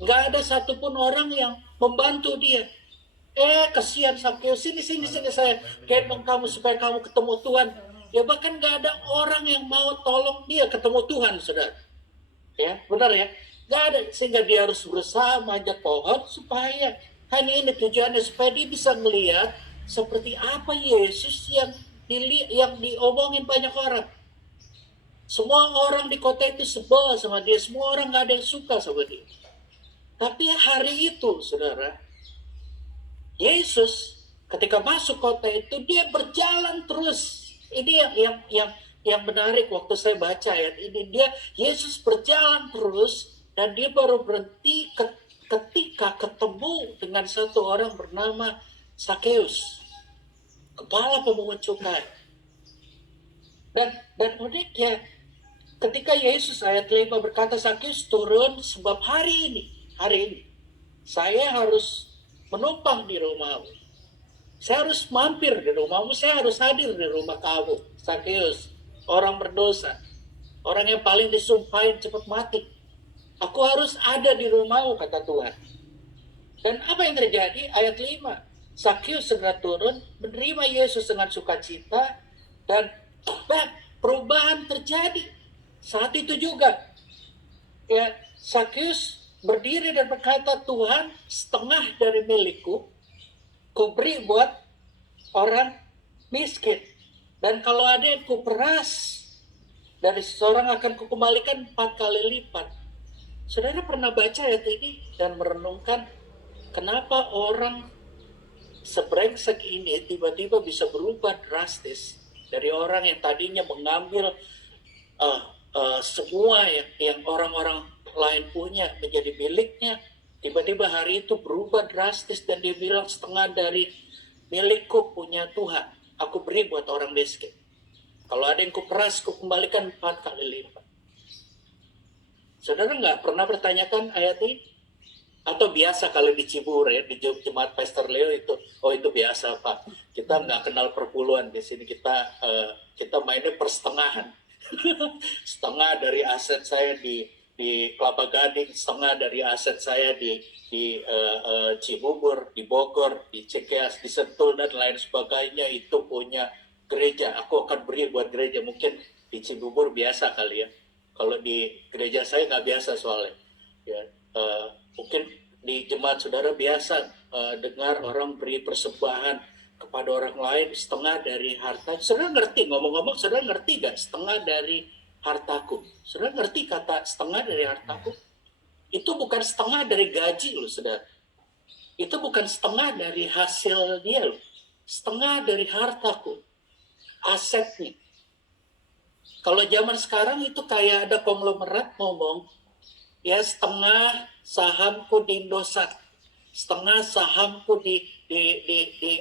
nggak ada satupun orang yang membantu dia. Kasihan Sakeus, sini saya gendong kamu supaya kamu ketemu Tuhan. Ya bahkan nggak ada orang yang mau tolong dia ketemu Tuhan, saudara. Ya benar ya, nggak ada, sehingga dia harus berusaha manjat pohon supaya hanya ini tujuannya, supaya dia bisa melihat seperti apa Yesus yang diomongin banyak orang. Semua orang di kota itu sebel sama dia, semua orang nggak ada yang suka sama dia. Tapi hari itu, saudara, Yesus ketika masuk kota itu dia berjalan terus. Ini yang menarik waktu saya baca ayat ini, Yesus berjalan terus dan dia baru berhenti ketika ketemu dengan satu orang bernama Sakeus, kepala pemungut cukai. Dan uniknya ketika Yesus ayat 5 berkata, Sakeus turun sebab hari ini saya harus menumpang di rumahmu. Saya harus mampir di rumahmu, saya harus hadir di rumah kamu, Sakeus, orang berdosa, orang yang paling disumpahin cepat mati. Aku harus ada di rumahmu, kata Tuhan. Dan apa yang terjadi? Ayat 5, Sakeus segera turun, menerima Yesus dengan sukacita, dan perubahan terjadi. Saat itu juga, ya, Sakeus berdiri dan berkata, Tuhan, setengah dari milikku kuberi buat orang miskin. Dan kalau ada yang kuperas dari seseorang akan kukembalikan 4 kali lipat. Saudara pernah baca ayat ini dan merenungkan kenapa orang sebrengsek ini tiba-tiba bisa berubah drastis dari orang yang tadinya mengambil semua yang orang-orang lain punya menjadi miliknya. Tiba-tiba hari itu berubah drastis dan dia bilang, setengah dari milikku punya Tuhan, aku beri buat orang miskin. Kalau ada yang kuperas, kukembalikan 4 kali lipat. Saudara nggak pernah bertanyakan ayat ini? Atau biasa kalau di Cibur ya, di jemaat Pastor Leo itu, itu biasa Pak. Kita nggak kenal perpuluhan di sini, kita mainnya persetengahan. Setengah dari aset saya di Kelapa Gading, setengah dari aset saya di Cibubur, di Bogor, di Cikeas, di Sentul dan lain sebagainya itu punya gereja. Aku akan beri buat gereja. Mungkin di Cibubur biasa kali ya. Kalau di gereja saya nggak biasa soalnya. Ya, mungkin di jemaat saudara biasa dengar orang beri persembahan kepada orang lain setengah dari harta. Saudara ngerti, ngomong-ngomong, saudara ngerti gak setengah dari hartaku? Saudara ngerti kata setengah dari hartaku? Itu bukan setengah dari gaji loh, saudara. Itu bukan setengah dari hasil dia loh. Setengah dari hartaku, asetnya. Kalau zaman sekarang itu kayak ada konglomerat ngomong, ya setengah sahamku di Indosat, setengah sahamku di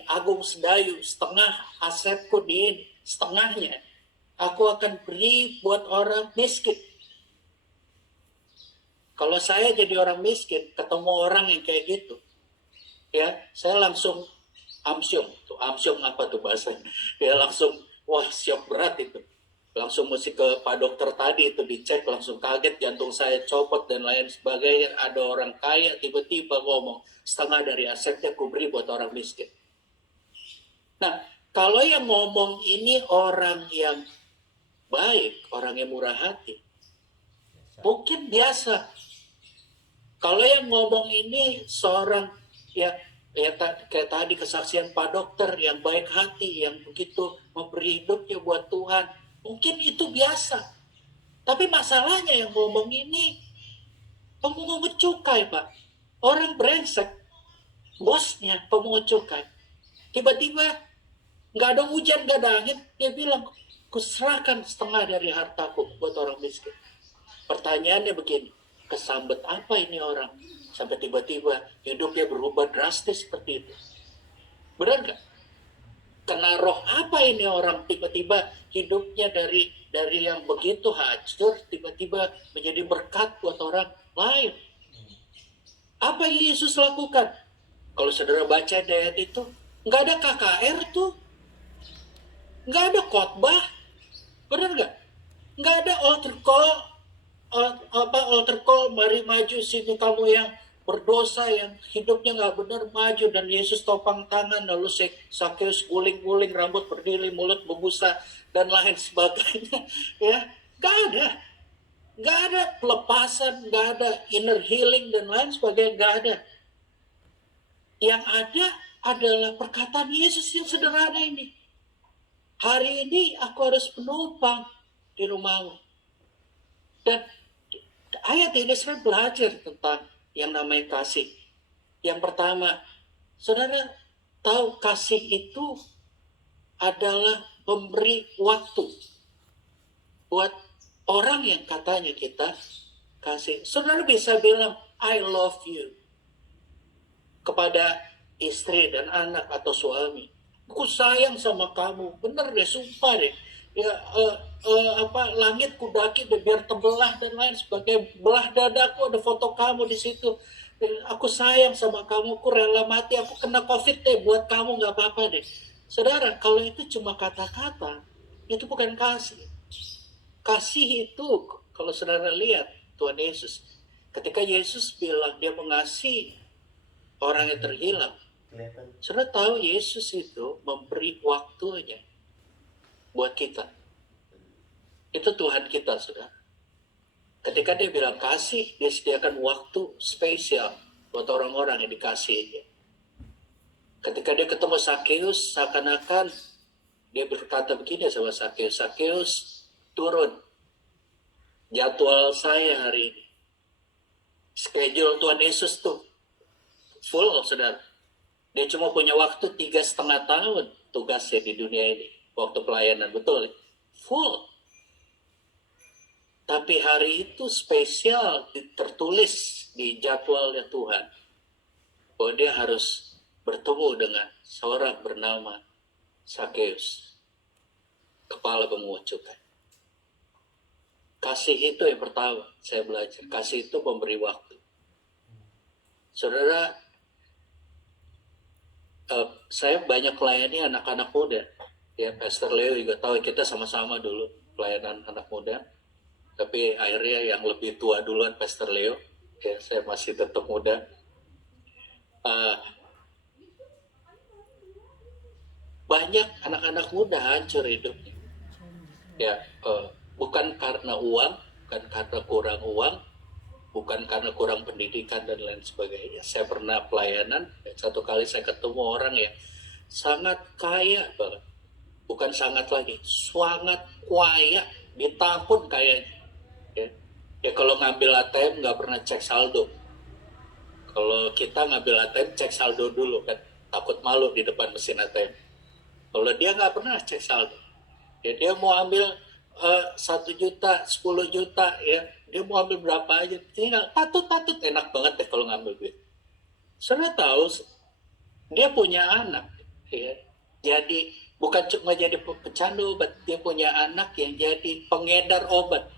Agung Sedayu, setengah asetku di ini, setengahnya aku akan beri buat orang miskin. Kalau saya jadi orang miskin, ketemu orang yang kayak gitu, ya saya langsung amsyong. Tuh amsyong apa tuh bahasanya? Ya langsung, wah syok berat itu. Langsung mesti ke Pak Dokter tadi itu dicek, langsung kaget, jantung saya copot dan lain sebagainya. Ada orang kaya tiba-tiba ngomong setengah dari asetnya aku beri buat orang miskin. Nah, kalau yang ngomong ini orang yang baik, orang yang murah hati, mungkin biasa. Kalau yang ngomong ini seorang kayak tadi kesaksian Pak Dokter yang baik hati, yang begitu memberi hidupnya buat Tuhan, mungkin itu biasa. Tapi masalahnya yang ngomong ini pemungut cukai, Pak. Orang brengsek, bosnya pemungut cukai. Tiba-tiba nggak ada hujan, nggak ada angin, dia bilang, kuserahkan setengah dari hartaku buat orang miskin. Pertanyaannya begini, kesambet apa ini orang? Sampai tiba-tiba hidupnya berubah drastis seperti itu. Benar nggak? Kena roh apa ini orang tiba-tiba hidupnya dari yang begitu hancur tiba-tiba menjadi berkat buat orang lain. Apa yang Yesus lakukan? Kalau saudara baca ayat itu, nggak ada KKR tuh, nggak ada khotbah, benar nggak? Nggak ada altar call, mari maju sini kamu yang berdosa, yang hidupnya nggak benar, maju, dan Yesus topang tangan, lalu Sakeus guling-guling, rambut berdiri, mulut berbusa dan lain sebagainya. Ya, nggak ada pelepasan, nggak ada inner healing dan lain sebagainya, nggak ada. Yang ada adalah perkataan Yesus yang sederhana ini. Hari ini aku harus penumpang di rumahmu. Dan ayat ini saya belajar tentang yang namanya kasih. Yang pertama, saudara tahu kasih itu adalah memberi waktu buat orang yang katanya kita kasih. Saudara bisa bilang, I love you kepada istri dan anak atau suami. Aku sayang sama kamu, bener deh, sumpah deh. Ya, langit kudaki deh biar terbelah dan lain sebagainya. Belah dadaku ada foto kamu di situ. Aku sayang sama kamu, aku rela mati, aku kena COVID deh buat kamu, nggak apa-apa deh. Saudara, kalau itu cuma kata-kata, itu bukan kasih. Kasih itu, kalau saudara lihat Tuhan Yesus, ketika Yesus bilang dia mengasihi orang yang terhilang, saudara tahu Yesus itu memberi waktunya buat kita. Itu Tuhan kita, saudara. Ketika dia bilang kasih, dia sediakan waktu spesial buat orang-orang yang dikasihinya. Ketika dia ketemu Sakeus, seakan-akan dia berkata begini sama Sakeus, Sakeus, turun. Jadwal saya hari ini. Schedule Tuhan Yesus tuh full, saudara. Dia cuma punya waktu 3,5 tahun tugasnya di dunia ini. Waktu pelayanan, betul. Full. Tapi hari itu spesial, tertulis di jadwalnya Tuhan. Bahwa dia harus bertemu dengan seorang bernama Sakeus. Kepala pemungut cukai. Kasih itu yang pertama saya belajar. Kasih itu memberi waktu. Saudara, saya banyak melayani anak-anak muda. Ya, Pastor Leo juga tahu, kita sama-sama dulu pelayanan anak muda. Tapi akhirnya yang lebih tua duluan Pastor Leo, ya saya masih tetap muda. Eh, banyak anak-anak muda hancur hidupnya. Ya, bukan karena uang, bukan karena kurang uang, bukan karena kurang pendidikan dan lain sebagainya. Saya pernah pelayanan, satu kali saya ketemu orang yang sangat kaya banget. Bukan sangat lagi, sangat kaya, di tahun kayaknya. Ya kalau ngambil ATM nggak pernah cek saldo. Kalau kita ngambil ATM cek saldo dulu kan, takut malu di depan mesin ATM. Kalau dia nggak pernah cek saldo, ya dia mau ambil 1 juta, 10 juta, ya dia mau ambil berapa aja, tinggal patut enak banget deh kalau ngambil duit. Saya tahu dia punya anak, ya. Jadi bukan cuma jadi pecandu obat, dia punya anak yang jadi pengedar obat.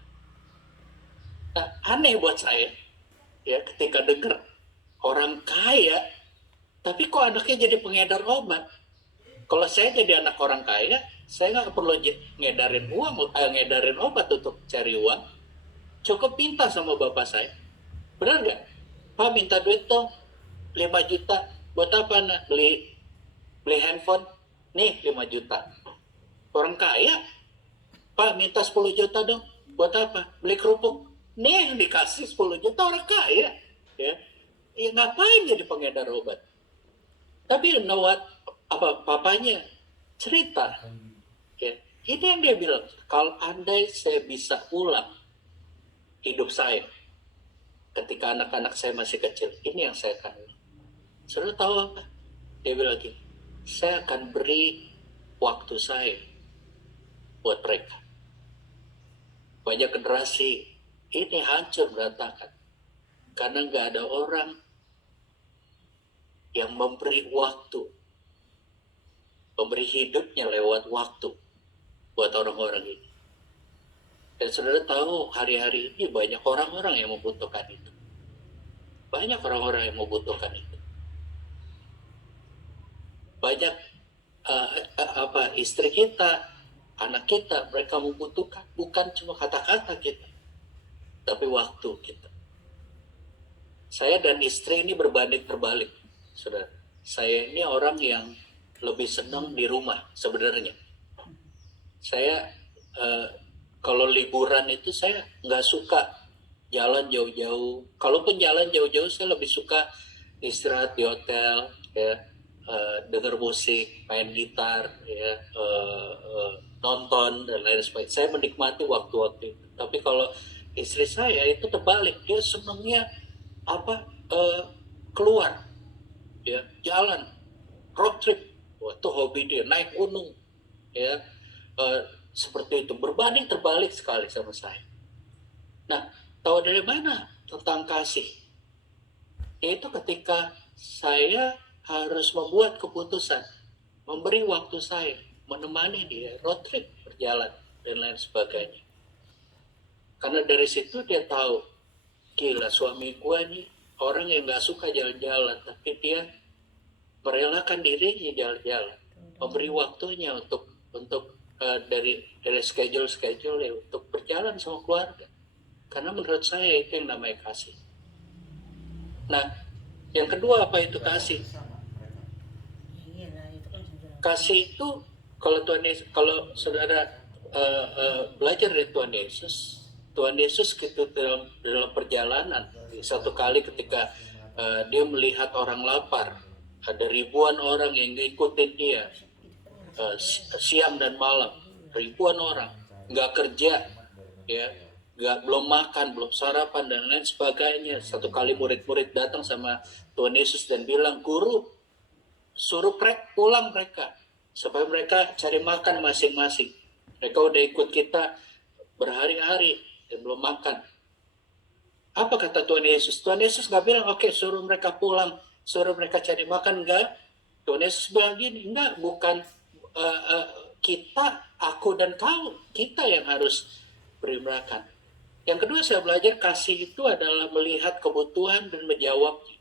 Nah, aneh buat saya, ya ketika dengar orang kaya, tapi kok anaknya jadi pengedar obat. Kalau saya jadi anak orang kaya, saya nggak perlu ngedarin obat untuk cari uang. Cukup minta sama bapak saya. Benar nggak? Pak minta duit dong, 5 juta. Buat apa nak? Beli handphone? Nih 5 juta. Orang kaya, Pak minta 10 juta dong. Buat apa? Beli kerupuk? Nih dikasih 10 juta, orang kaya. Ya ngapain jadi pengedar obat? Tapi you know what? Papanya cerita, ya, ini yang dia bilang, kalau andai saya bisa ulang hidup saya ketika anak-anak saya masih kecil, ini yang saya akan ulang. Saudara tahu apa? Dia bilang lagi, saya akan beri waktu saya buat mereka. Banyak generasi ini hancur berantakan karena nggak ada orang yang memberi waktu, memberi hidupnya lewat waktu buat orang-orang ini. Dan saudara tahu hari-hari ini banyak orang-orang yang membutuhkan itu. Banyak orang-orang yang membutuhkan itu. Banyak istri kita, anak kita, mereka membutuhkan bukan cuma kata-kata kita, tapi waktu kita. Saya dan istri ini berbanding terbalik, saudara. Saya ini orang yang lebih senang di rumah sebenarnya. Saya kalau liburan itu saya nggak suka jalan jauh-jauh. Kalaupun jalan jauh-jauh, saya lebih suka istirahat di hotel, ya, dengar musik, main gitar, ya, nonton dan lain sebagainya. Saya menikmati waktu-waktu itu. Tapi kalau istri saya itu terbalik, dia senangnya keluar, ya, jalan, road trip. Itu hobi dia, naik gunung, ya, seperti itu. Berbanding terbalik sekali sama saya. Nah, tahu dari mana tentang kasih? Itu ketika saya harus membuat keputusan, memberi waktu saya, menemani dia, road trip, berjalan, dan lain sebagainya. Karena dari situ dia tahu, gila suami gue nih orang yang gak suka jalan-jalan, tapi dia merelakan dirinya jalan-jalan, memberi waktunya untuk dari schedule ya, untuk berjalan sama keluarga. Karena menurut saya itu yang namanya kasih. Nah, yang kedua apa itu kasih? Kasih itu kalau saudara belajar dari Tuhan Yesus gitu dalam perjalanan, satu kali ketika dia melihat orang lapar, ada ribuan orang yang ngikutin dia, siang dan malam, ribuan orang nggak kerja, ya, belum makan, belum sarapan dan lain sebagainya. Satu kali murid-murid datang sama Tuhan Yesus dan bilang, guru suruh pulang mereka supaya mereka cari makan masing-masing. Mereka udah ikut kita berhari-hari dan belum makan. Apa kata Tuhan Yesus? Tuhan Yesus nggak bilang, oke, suruh mereka pulang, suruh mereka cari makan, enggak. Tuhan Yesus bilang gini, enggak, bukan kita, aku dan kau, kita yang harus beri makan. Yang kedua saya belajar kasih itu adalah melihat kebutuhan dan menjawabnya.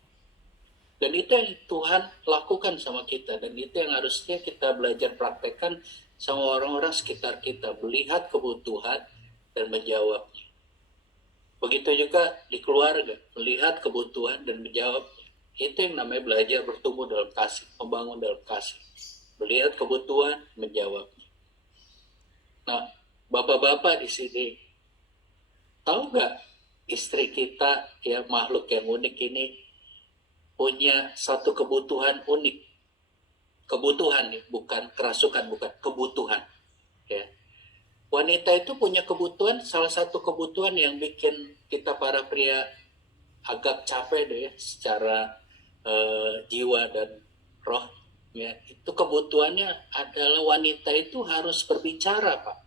Dan itu yang Tuhan lakukan sama kita, dan itu yang harusnya kita belajar praktekkan sama orang-orang sekitar kita, melihat kebutuhan dan menjawabnya. Begitu juga di keluarga, melihat kebutuhan dan menjawab. Itu yang namanya belajar bertumbuh dalam kasih, membangun dalam kasih. Melihat kebutuhan, menjawab. Nah, bapak-bapak di sini, tahu nggak istri kita ya, makhluk yang unik ini punya satu kebutuhan unik. Kebutuhan nih, bukan kerasukan, bukan kebutuhan. Ya. Wanita itu punya kebutuhan, salah satu kebutuhan yang bikin kita para pria agak capek deh ya, secara jiwa dan roh. Ya, itu kebutuhannya adalah wanita itu harus berbicara, Pak.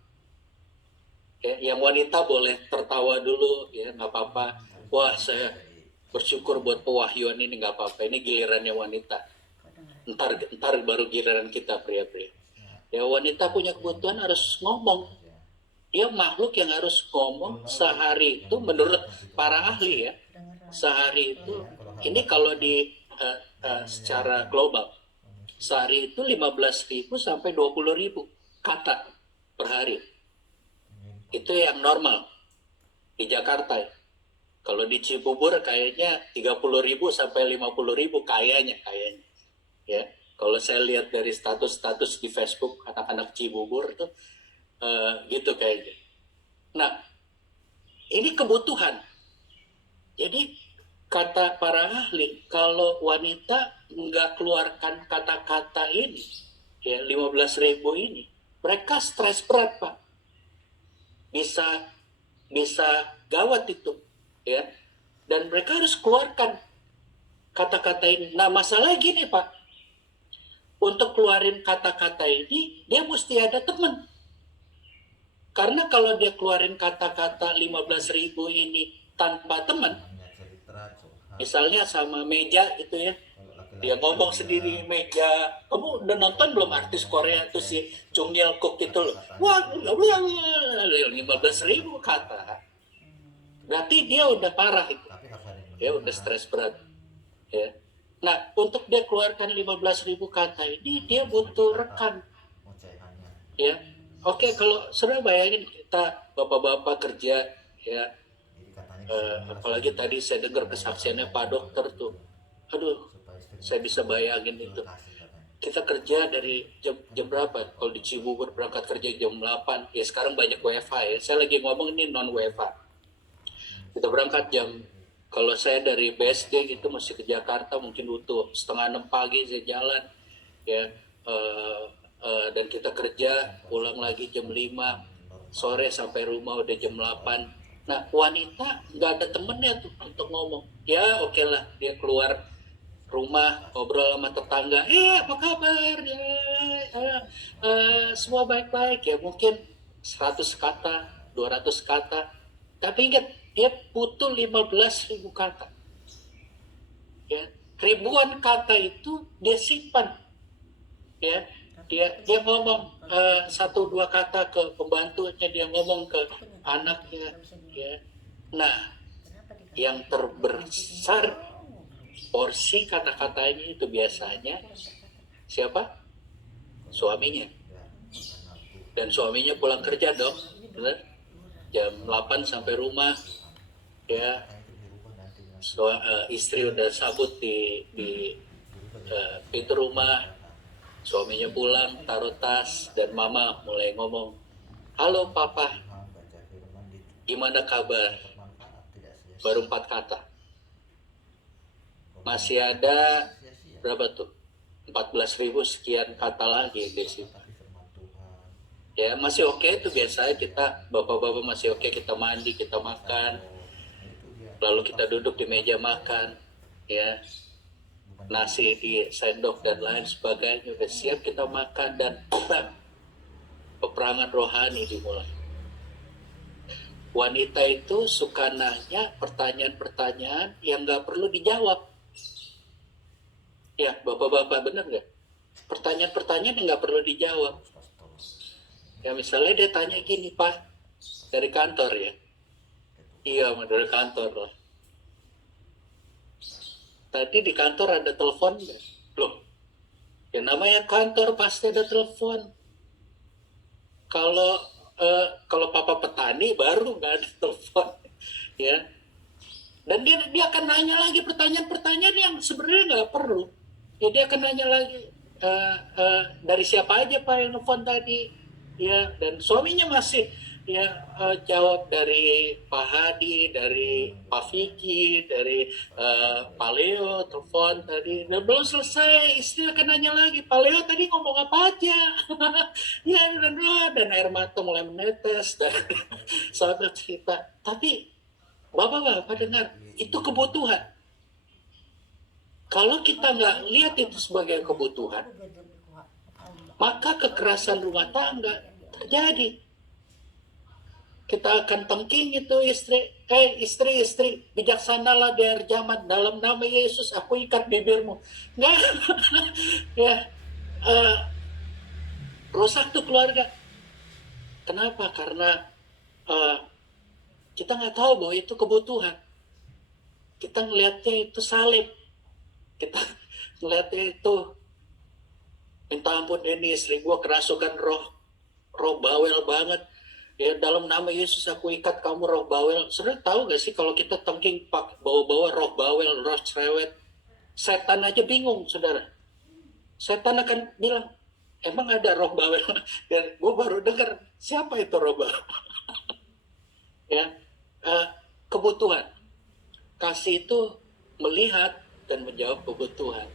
Ya, yang wanita boleh tertawa dulu, ya nggak apa-apa. Wah, saya bersyukur buat pewahyuan ini, nggak apa-apa. Ini gilirannya wanita. Ntar baru giliran kita pria-pria. Ya, wanita punya kebutuhan harus ngomong. Dia makhluk yang harus ngomong sehari itu, menurut para ahli ya, sehari itu, ini kalau di secara global, sehari itu 15.000 sampai 20.000 kata per hari. Itu yang normal di Jakarta. Kalau di Cibubur kayaknya 30.000 sampai 50.000 kayaknya. Ya, kalau saya lihat dari status-status di Facebook anak-anak Cibubur tuh gitu kayaknya. Nah, ini kebutuhan. Jadi kata para ahli, kalau wanita nggak keluarkan kata-kata ini, ya 15.000 ini, mereka stres berat, Pak. Bisa gawat itu, ya. Dan mereka harus keluarkan kata-kata ini. Nah, masalah gini, Pak. Untuk keluarin kata-kata ini, dia mesti ada teman. Karena kalau dia keluarin kata-kata 15.000 ini tanpa teman, misalnya sama meja gitu ya, dia ngomong sendiri meja. Kamu udah nonton belum artis Korea tuh si Chung Yel Kook itu loh? Wah, 15.000 kata. Berarti dia udah parah itu. Dia udah stres berat. Ya. Nah, untuk dia keluarkan 15.000 kata ini, dia butuh rekan. Ya. Oke, kalau sudah bayangin kita bapak-bapak kerja ya, apalagi tadi saya dengar kesaksiannya Pak Dokter tuh, aduh, saya bisa bayangin itu. Kita kerja dari jam berapa? Kalau di Cibubur berangkat kerja jam 8, ya sekarang banyak WFH ya. Saya lagi ngomong ini non WFH. Kita berangkat kalau saya dari BSD gitu masih ke Jakarta mungkin butuh 5:30 pagi saya jalan ya. Dan kita kerja pulang lagi jam 5 sore sampai rumah udah jam 8. Nah, wanita nggak ada temennya tuh untuk ngomong. Ya oke lah, dia keluar rumah ngobrol sama tetangga, apa kabar ya, semua baik-baik ya, mungkin 100 kata 200 kata, tapi ingat dia butuh 15.000 kata ya. Ribuan kata itu dia simpan ya. Dia ngomong 1-2 kata ke pembantunya, dia ngomong ke anaknya ya. Nah, yang terbesar porsi kata-katanya itu biasanya siapa? Suaminya. Dan suaminya pulang kerja dong, benar? Jam 8 sampai rumah ya. Istri udah sabut di pintu rumah. Suaminya pulang, taruh tas, dan mama mulai ngomong, halo papa, gimana kabar? Baru 4 kata. Masih ada berapa tuh? 14.000 sekian kata lagi di situ. Ya masih oke tuh, biasanya kita, bapak-bapak masih oke, kita mandi, kita makan, lalu kita duduk di meja makan, ya. Nasi di sendok dan lain sebagainya udah siap kita makan, dan peperangan rohani dimulai. Wanita itu suka nanya pertanyaan-pertanyaan yang nggak perlu dijawab. Ya, bapak-bapak bener nggak? Pertanyaan-pertanyaan yang nggak perlu dijawab. Ya misalnya dia tanya gini, Pak, dari kantor ya? Iya, dari kantor lah. Tadi di kantor ada telepon nggak? Loh, yang namanya kantor pasti ada telepon. Kalau papa petani baru nggak ada telepon. Ya, dan dia akan nanya lagi pertanyaan-pertanyaan yang sebenarnya nggak perlu. Ya, dia akan nanya lagi, dari siapa aja Pak yang nelfon tadi, ya, dan suaminya masih ya jawab dari Pak Hadi, dari Pak Vicky, dari Pak Leo telepon tadi, dan belum selesai istri akan nanya lagi, Pak Leo tadi ngomong apa aja. Ya, dan air mata mulai menetes dan sahabat cerita. Tapi Bapak-bapak dengar, itu kebutuhan. Kalau kita nggak lihat itu sebagai kebutuhan, maka kekerasan rumah tangga terjadi. Kita akan tengking itu istri, bijaksanalah di akhir zaman, dalam nama Yesus aku ikat bibirmu. Nggak, ya, rusak tuh keluarga. Kenapa? Karena kita nggak tahu bahwa itu kebutuhan. Kita ngelihatnya itu salib. Kita ngelihatnya itu, minta ampun ini istri gue kerasukan roh bawel banget. Ya, dalam nama Yesus aku ikat kamu roh bawel. Saudara tahu gak sih kalau kita tengking bawa-bawa roh bawel, roh cerewet, setan aja bingung, saudara. Setan akan bilang, emang ada roh bawel? Dan gue baru dengar, siapa itu roh bawel? Ya, kebutuhan. Kasih itu melihat dan menjawab kebutuhan.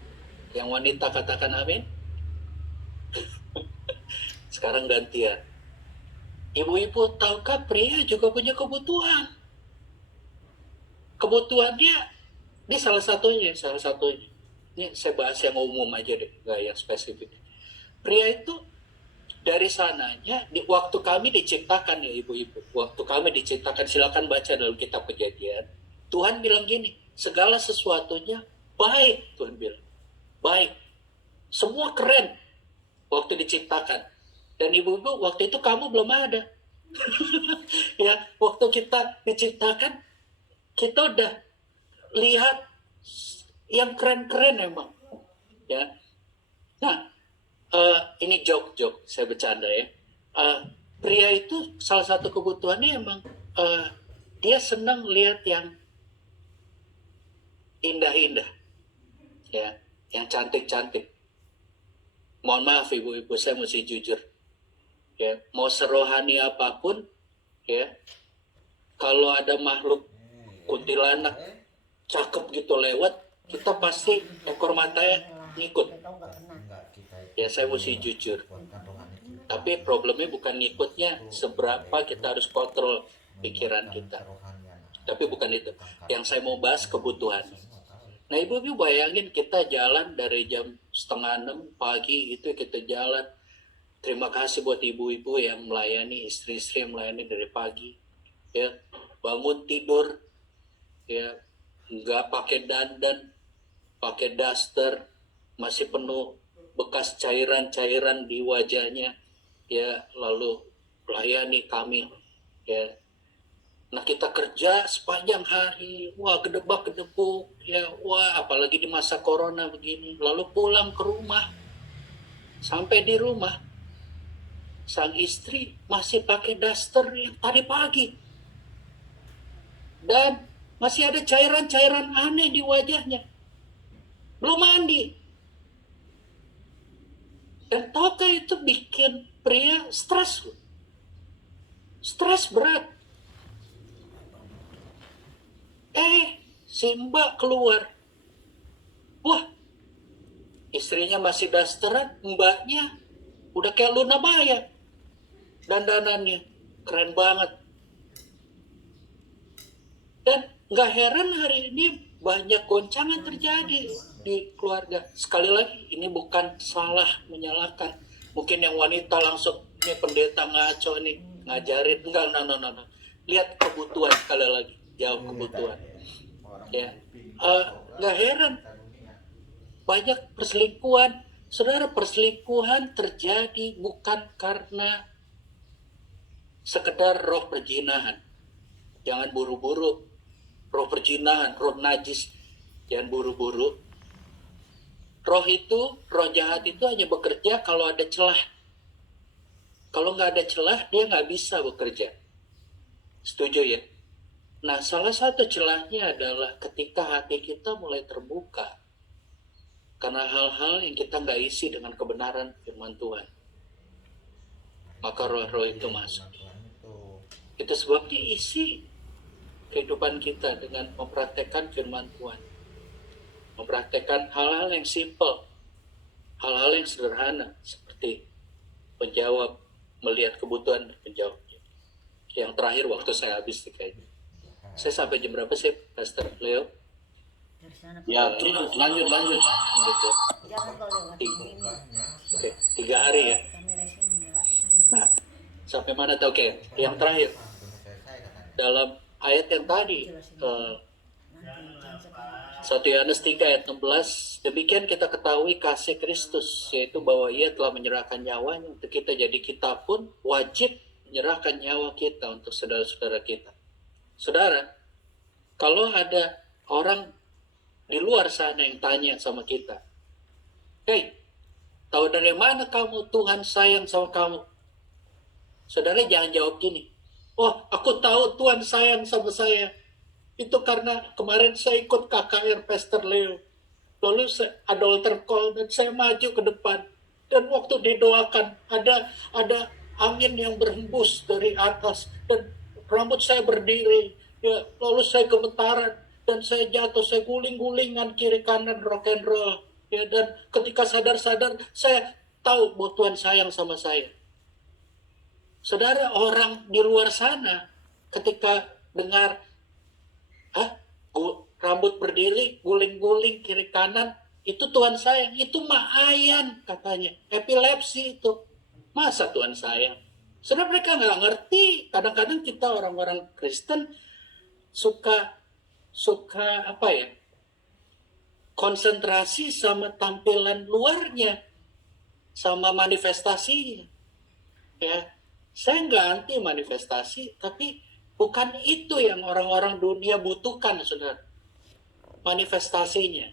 Yang wanita katakan amin. Sekarang gantian. Ibu-ibu, tahukah pria juga punya kebutuhan? Kebutuhannya, ini salah satunya. Ini saya bahas yang umum aja deh, nggak yang spesifik. Pria itu dari sananya, waktu kami diciptakan ya ibu-ibu, waktu kami diciptakan, silakan baca dalam kitab Kejadian. Tuhan bilang gini, segala sesuatunya baik, Tuhan bilang. Baik. Semua keren waktu diciptakan. Dan ibu-ibu, waktu itu kamu belum ada. Ya, waktu kita diciptakan, kita udah lihat yang keren-kren emang. Ya. Nah, ini joke, saya bercanda ya. Pria itu salah satu kebutuhannya emang dia senang lihat yang indah-indah, ya, yang cantik-cantik. Mohon maaf ibu-ibu, saya mesti jujur. Ya, mau serohani apapun, ya, kalau ada makhluk kuntilanak cakep gitu lewat, kita pasti ekor matanya ngikut. Ya, saya mesti jujur. Tapi problemnya bukan ngikutnya, seberapa kita harus kontrol pikiran kita. Tapi bukan itu. Yang saya mau bahas kebutuhan. Nah, ibu-ibu bayangin kita jalan dari jam 5:30 pagi itu kita jalan. Terima kasih buat ibu-ibu yang melayani, istri-istri yang melayani dari pagi. Ya, bangun tidur, ya, nggak pakai dandan, pakai daster, masih penuh bekas cairan-cairan di wajahnya, ya, lalu melayani kami, ya. Nah, kita kerja sepanjang hari, wah gedebak-gedebuk, ya, wah apalagi di masa corona begini, lalu pulang ke rumah, sampai di rumah, sang istri masih pakai daster yang tadi pagi. Dan masih ada cairan-cairan aneh di wajahnya. Belum mandi. Dan tahukah itu bikin pria stres? Stres berat. Si mbak keluar. Wah, istrinya masih dasteran, mbaknya udah kayak Luna Maya. Dandanannya keren banget. Dan nggak heran hari ini banyak goncangan terjadi di keluarga. Sekali lagi, ini bukan salah menyalahkan. Mungkin yang wanita langsung, ini pendeta ngaco nih, ngajarin. Enggak, no. Lihat kebutuhan sekali lagi, jawab kebutuhan. Ya, nggak heran banyak perselingkuhan. Saudara, perselingkuhan terjadi bukan karena sekedar roh perzinahan. Jangan buru-buru. Roh perzinahan, roh najis, jangan buru-buru. Roh itu, roh jahat itu hanya bekerja kalau ada celah. Kalau nggak ada celah, dia nggak bisa bekerja. Setuju ya? Nah, salah satu celahnya adalah ketika hati kita mulai terbuka karena hal-hal yang kita nggak isi dengan kebenaran firman Tuhan. Maka roh-roh itu masuk. Tuhan itu. Itu sebabnya isi kehidupan kita dengan mempraktekkan firman Tuhan. Mempraktekkan hal-hal yang simple, hal-hal yang sederhana, seperti penjawab, melihat kebutuhan dan penjawabnya. Yang terakhir waktu saya habis nih kayaknya. Saya sampai jam berapa sih, Pastor Leo? Ya, terus lanjut. Gitu. Oke, 3 hari ya. Nah, sampai mana tuh? Oke, yang terakhir. Dalam ayat yang tadi, 1 Yohanes 3 ayat 16, demikian kita ketahui kasih Kristus, yaitu bahwa ia telah menyerahkan nyawanya untuk kita, jadi kita pun wajib menyerahkan nyawa kita untuk saudara-saudara kita. Saudara, kalau ada orang di luar sana yang tanya sama kita, "Hei, tahu dari mana kamu Tuhan sayang sama kamu?" Saudara jangan jawab gini, "Oh, aku tahu Tuhan sayang sama saya. Itu karena kemarin saya ikut KKR Pastor Leo. Lalu ada altar call dan saya maju ke depan. Dan waktu didoakan ada angin yang berhembus dari atas dan rambut saya berdiri. Ya, lalu saya gemetaran dan saya jatuh, saya guling-gulingan kiri kanan rock and roll. Ya, dan ketika sadar-sadar saya tahu bahwa Tuhan sayang sama saya." Saudara, orang di luar sana ketika dengar rambut berdiri, guling-guling kiri kanan, itu Tuhan sayang, itu mah ayan katanya, epilepsi itu. Masa Tuhan sayang? Saudara, mereka nggak ngerti. Kadang-kadang kita orang-orang Kristen suka apa ya? Konsentrasi sama tampilan luarnya, sama manifestasinya. Ya, saya nggak anti manifestasi, tapi bukan itu yang orang-orang dunia butuhkan, saudara. Manifestasinya.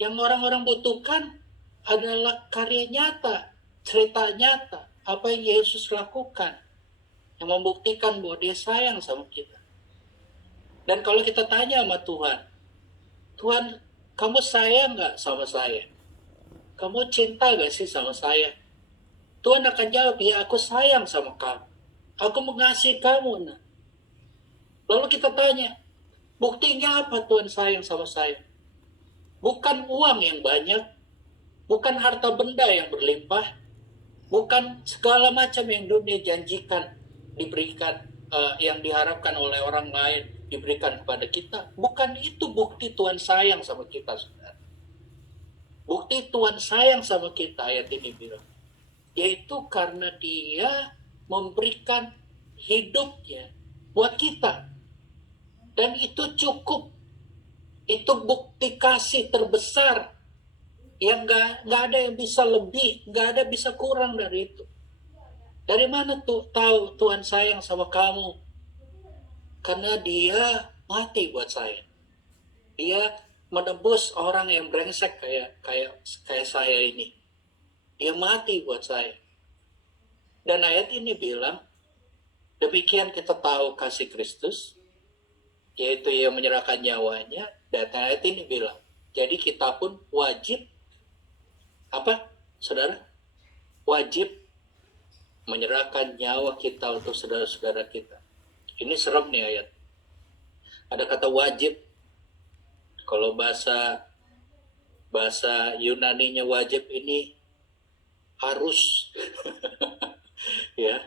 Yang orang-orang butuhkan adalah karya nyata, cerita nyata, apa yang Yesus lakukan, yang membuktikan bahwa dia sayang sama kita. Dan kalau kita tanya sama Tuhan, "Tuhan, kamu sayang nggak sama saya? Kamu cinta nggak sih sama saya?" Tuhan akan jawab, "Ya, aku sayang sama kamu. Aku mengasihi kamu." Nah. Lalu kita tanya, buktinya apa Tuhan sayang sama saya? Bukan uang yang banyak, bukan harta benda yang berlimpah, bukan segala macam yang dunia janjikan diberikan, yang diharapkan oleh orang lain diberikan kepada kita. Bukan itu bukti Tuhan sayang sama kita, saudara. Bukti Tuhan sayang sama kita, ayat ini bilang, yaitu karena dia memberikan hidupnya buat kita. Dan itu cukup. Itu bukti kasih terbesar. Yang nggak ada yang bisa lebih, nggak ada bisa kurang dari itu. Dari mana tuh tahu Tuhan sayang sama kamu? Karena dia mati buat saya. Dia menebus orang yang brengsek kayak saya ini. Dia mati buat saya. Dan ayat ini bilang, demikian kita tahu kasih Kristus, yaitu ia menyerahkan nyawanya. Dan ayat ini bilang, jadi kita pun wajib, apa saudara? Wajib menyerahkan nyawa kita untuk saudara-saudara kita. Ini serem nih ayat. Ada kata wajib. Kalau bahasa Yunaninya wajib ini harus. Ya,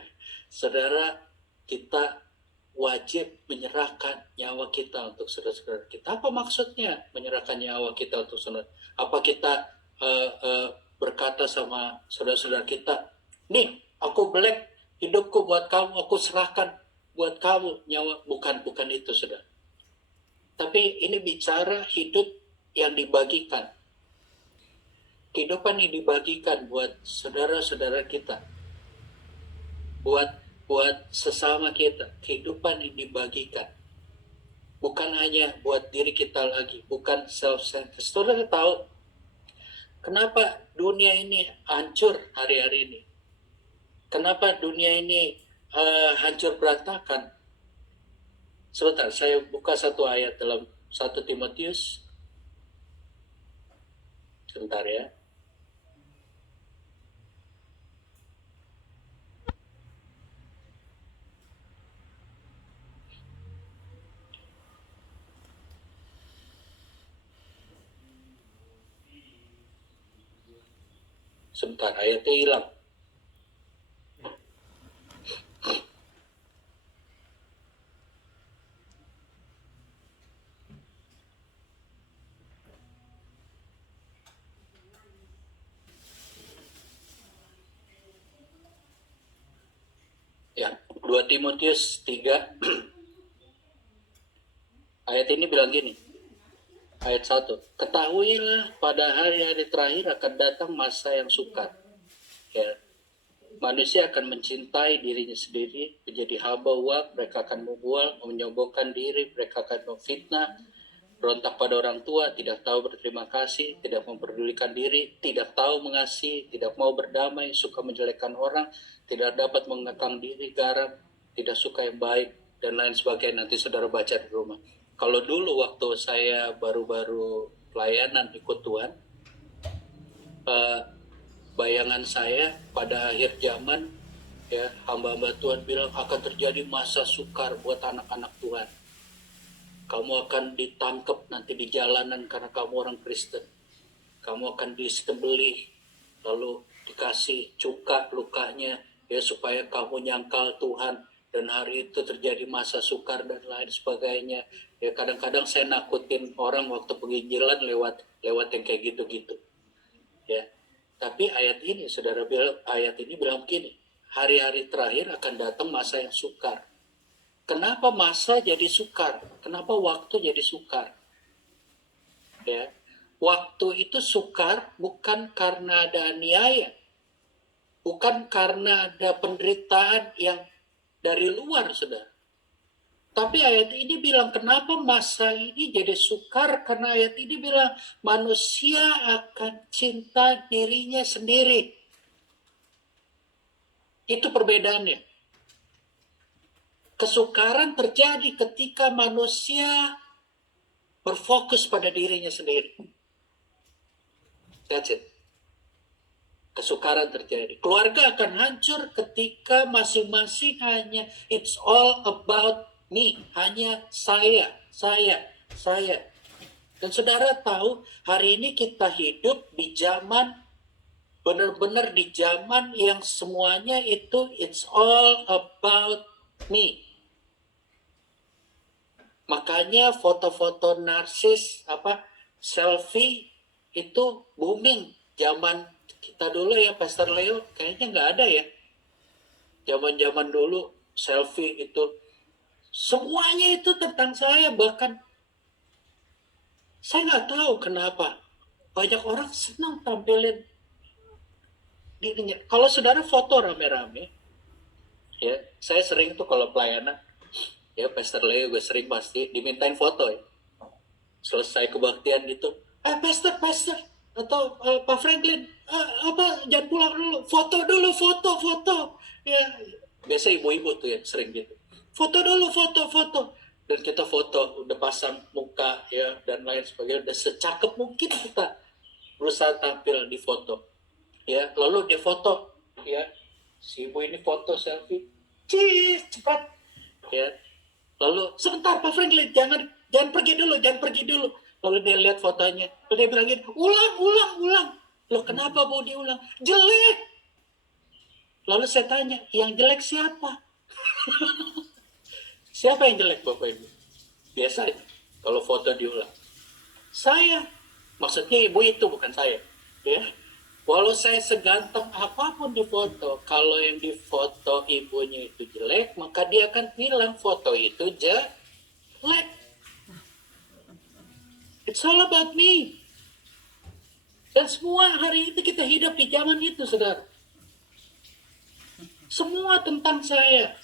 saudara, kita wajib menyerahkan nyawa kita untuk saudara-saudara kita. Apa maksudnya menyerahkan nyawa kita untuk saudara? Apa kita berkata sama saudara-saudara kita, "Nih, aku belek hidupku buat kamu, aku serahkan buat kamu nyawa." Bukan itu, saudara. Tapi ini bicara hidup yang dibagikan. Kehidupan yang dibagikan buat saudara-saudara kita. Buat sesama kita, kehidupan yang dibagikan. Bukan hanya buat diri kita lagi, bukan self-centered. Saudara tahu kenapa dunia ini hancur hari-hari ini? Kenapa dunia ini hancur berantakan? Sebentar, saya buka satu ayat dalam 1 Timotius. Sebentar ya. Sebentar, ayatnya hilang. Ya, 2 Timotius 3 ayat ini bilang gini. Ayat 1. Ketahuilah pada hari-hari terakhir akan datang masa yang sukar. Ya. Manusia akan mencintai dirinya sendiri, menjadi hamba uang, mereka akan membual, menyombongkan diri, mereka akan memfitnah, berontak pada orang tua, tidak tahu berterima kasih, tidak memperdulikan diri, tidak tahu mengasihi, tidak mau berdamai, suka menjelekkan orang, tidak dapat mengekang diri, garang, tidak suka yang baik, dan lain sebagainya. Nanti saudara baca di rumah. Kalau dulu waktu saya baru-baru pelayanan ikut Tuhan, bayangan saya pada akhir zaman, ya, hamba-hamba Tuhan bilang akan terjadi masa sukar buat anak-anak Tuhan. Kamu akan ditangkap nanti di jalanan karena kamu orang Kristen. Kamu akan disembelih, lalu dikasih cuka lukanya, ya, supaya kamu nyangkal Tuhan. Dan hari itu terjadi masa sukar dan lain sebagainya. Ya, kadang-kadang saya nakutin orang waktu penginjilan lewat yang kayak gitu-gitu. Ya. Tapi ayat ini, saudara bilang, ayat ini bilang begini, hari-hari terakhir akan datang masa yang sukar. Kenapa masa jadi sukar? Kenapa waktu jadi sukar? Ya, waktu itu sukar bukan karena ada aniaya, bukan karena ada penderitaan yang dari luar, saudara. Tapi ayat ini bilang kenapa masa ini jadi sukar? Karena ayat ini bilang manusia akan cinta dirinya sendiri. Itu perbedaannya. Kesukaran terjadi ketika manusia berfokus pada dirinya sendiri. That's it. Kesukaran terjadi. Keluarga akan hancur ketika masing-masing hanya it's all about me. Hanya saya. Dan saudara tahu, hari ini kita hidup di zaman, benar-benar di zaman yang semuanya itu it's all about me. Makanya foto-foto narsis, selfie itu booming. Zaman kita dulu ya, Pastor Leo, kayaknya nggak ada ya. Zaman-zaman dulu selfie itu semuanya itu tentang saya. Bahkan saya nggak tahu kenapa banyak orang senang tampilin dirinya. Kalau saudara foto rame-rame, ya, saya sering tuh kalau pelayanan, ya, Pastor Leo gue sering pasti dimintain foto ya. Selesai kebaktian gitu, Pastor, atau Pak Franklin, jangan pulang dulu, foto. Ya, biasa ibu-ibu tuh yang sering gitu. Foto dulu. Dan kita foto, udah pasang muka, ya, dan lain sebagainya, udah secakep mungkin kita berusaha tampil di foto. Ya, lalu dia foto, ya, si ibu ini foto selfie, cepat, ya. Lalu sebentar Pak Franklin, jangan pergi dulu. Lalu dia lihat fotonya, lalu dia bilang gini, ulang. Loh, kenapa mau diulang? Jelek. Lalu saya tanya, yang jelek siapa? Siapa yang jelek, Bapak Ibu? Biasanya kalau foto diulang, saya. Maksudnya ibu itu, bukan saya, ya. Walau saya seganteng apapun di foto, kalau yang di foto ibunya itu jelek, maka dia akan bilang foto itu jelek. It's all about me. Dan semua hari ini kita hidup di zaman itu, saudara. Semua tentang saya.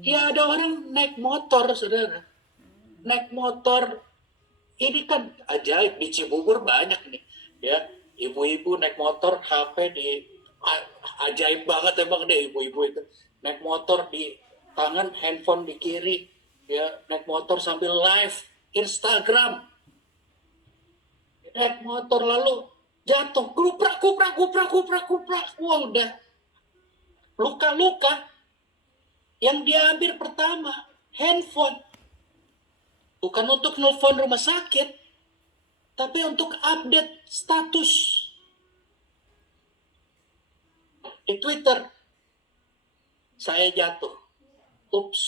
Ya, ada orang naik motor, saudara. Naik motor, ini kan ajaib, di Cibubur banyak nih. Ya, ibu-ibu naik motor, HP ajaib banget emang deh ibu-ibu itu. Naik motor di tangan handphone di kiri, ya naik motor sambil live Instagram, naik motor lalu jatuh, kuprak, wah udah luka-luka. Yang diambil pertama handphone, bukan untuk nelfon rumah sakit, tapi untuk update status di Twitter. Saya jatuh, ups,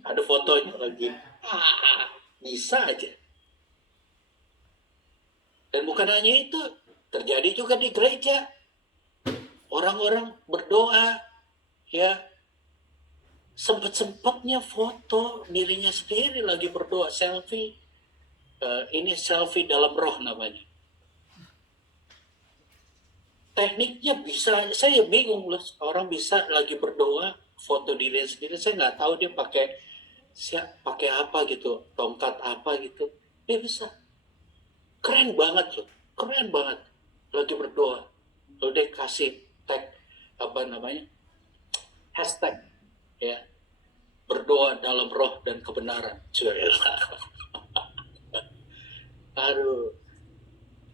ada fotonya lagi. Bisa aja. Dan bukan hanya itu, terjadi juga di gereja. Orang-orang berdoa, ya sempat-sempatnya foto dirinya sendiri lagi berdoa, selfie. Ini selfie dalam roh namanya. Tekniknya bisa, saya bingung loh, orang bisa lagi berdoa, foto diri sendiri, saya nggak tahu dia pakai apa gitu, tongkat apa gitu, dia bisa. Keren banget loh, keren banget, lagi berdoa. Lalu dia kasih tag, apa namanya, hashtag, ya, berdoa dalam roh dan kebenaran. Aduh,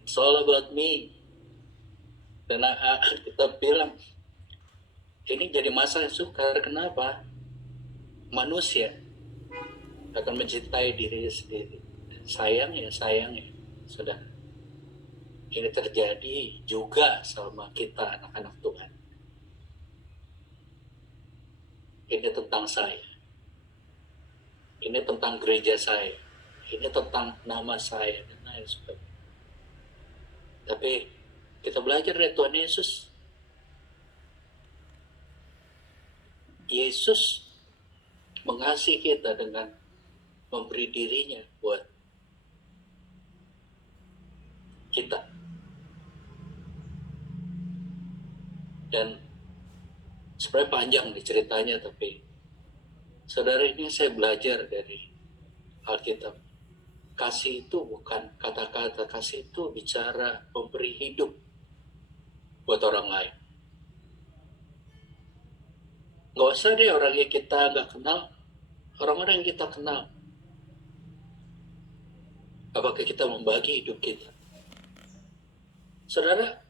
it's all about me. Dan kita bilang, ini jadi masalah sukar. Kenapa? Manusia akan mencintai diri sendiri. Sayang ya, sudah. Ini terjadi juga sama kita anak-anak Tuhan. Ini tentang saya. Ini tentang gereja saya. Ini tentang nama saya dan lain sebagainya. Tapi kita belajar dari Tuhan Yesus. Yesus mengasihi kita dengan memberi dirinya buat kita. Dan sebenarnya panjang nih ceritanya, tapi saudara, ini saya belajar dari Alkitab. Kasih itu bukan kata-kata, kasih itu bicara memberi hidup buat orang lain. Nggak usah deh orang yang kita nggak kenal, orang-orang yang kita kenal. Apakah kita membagi hidup kita? Saudara,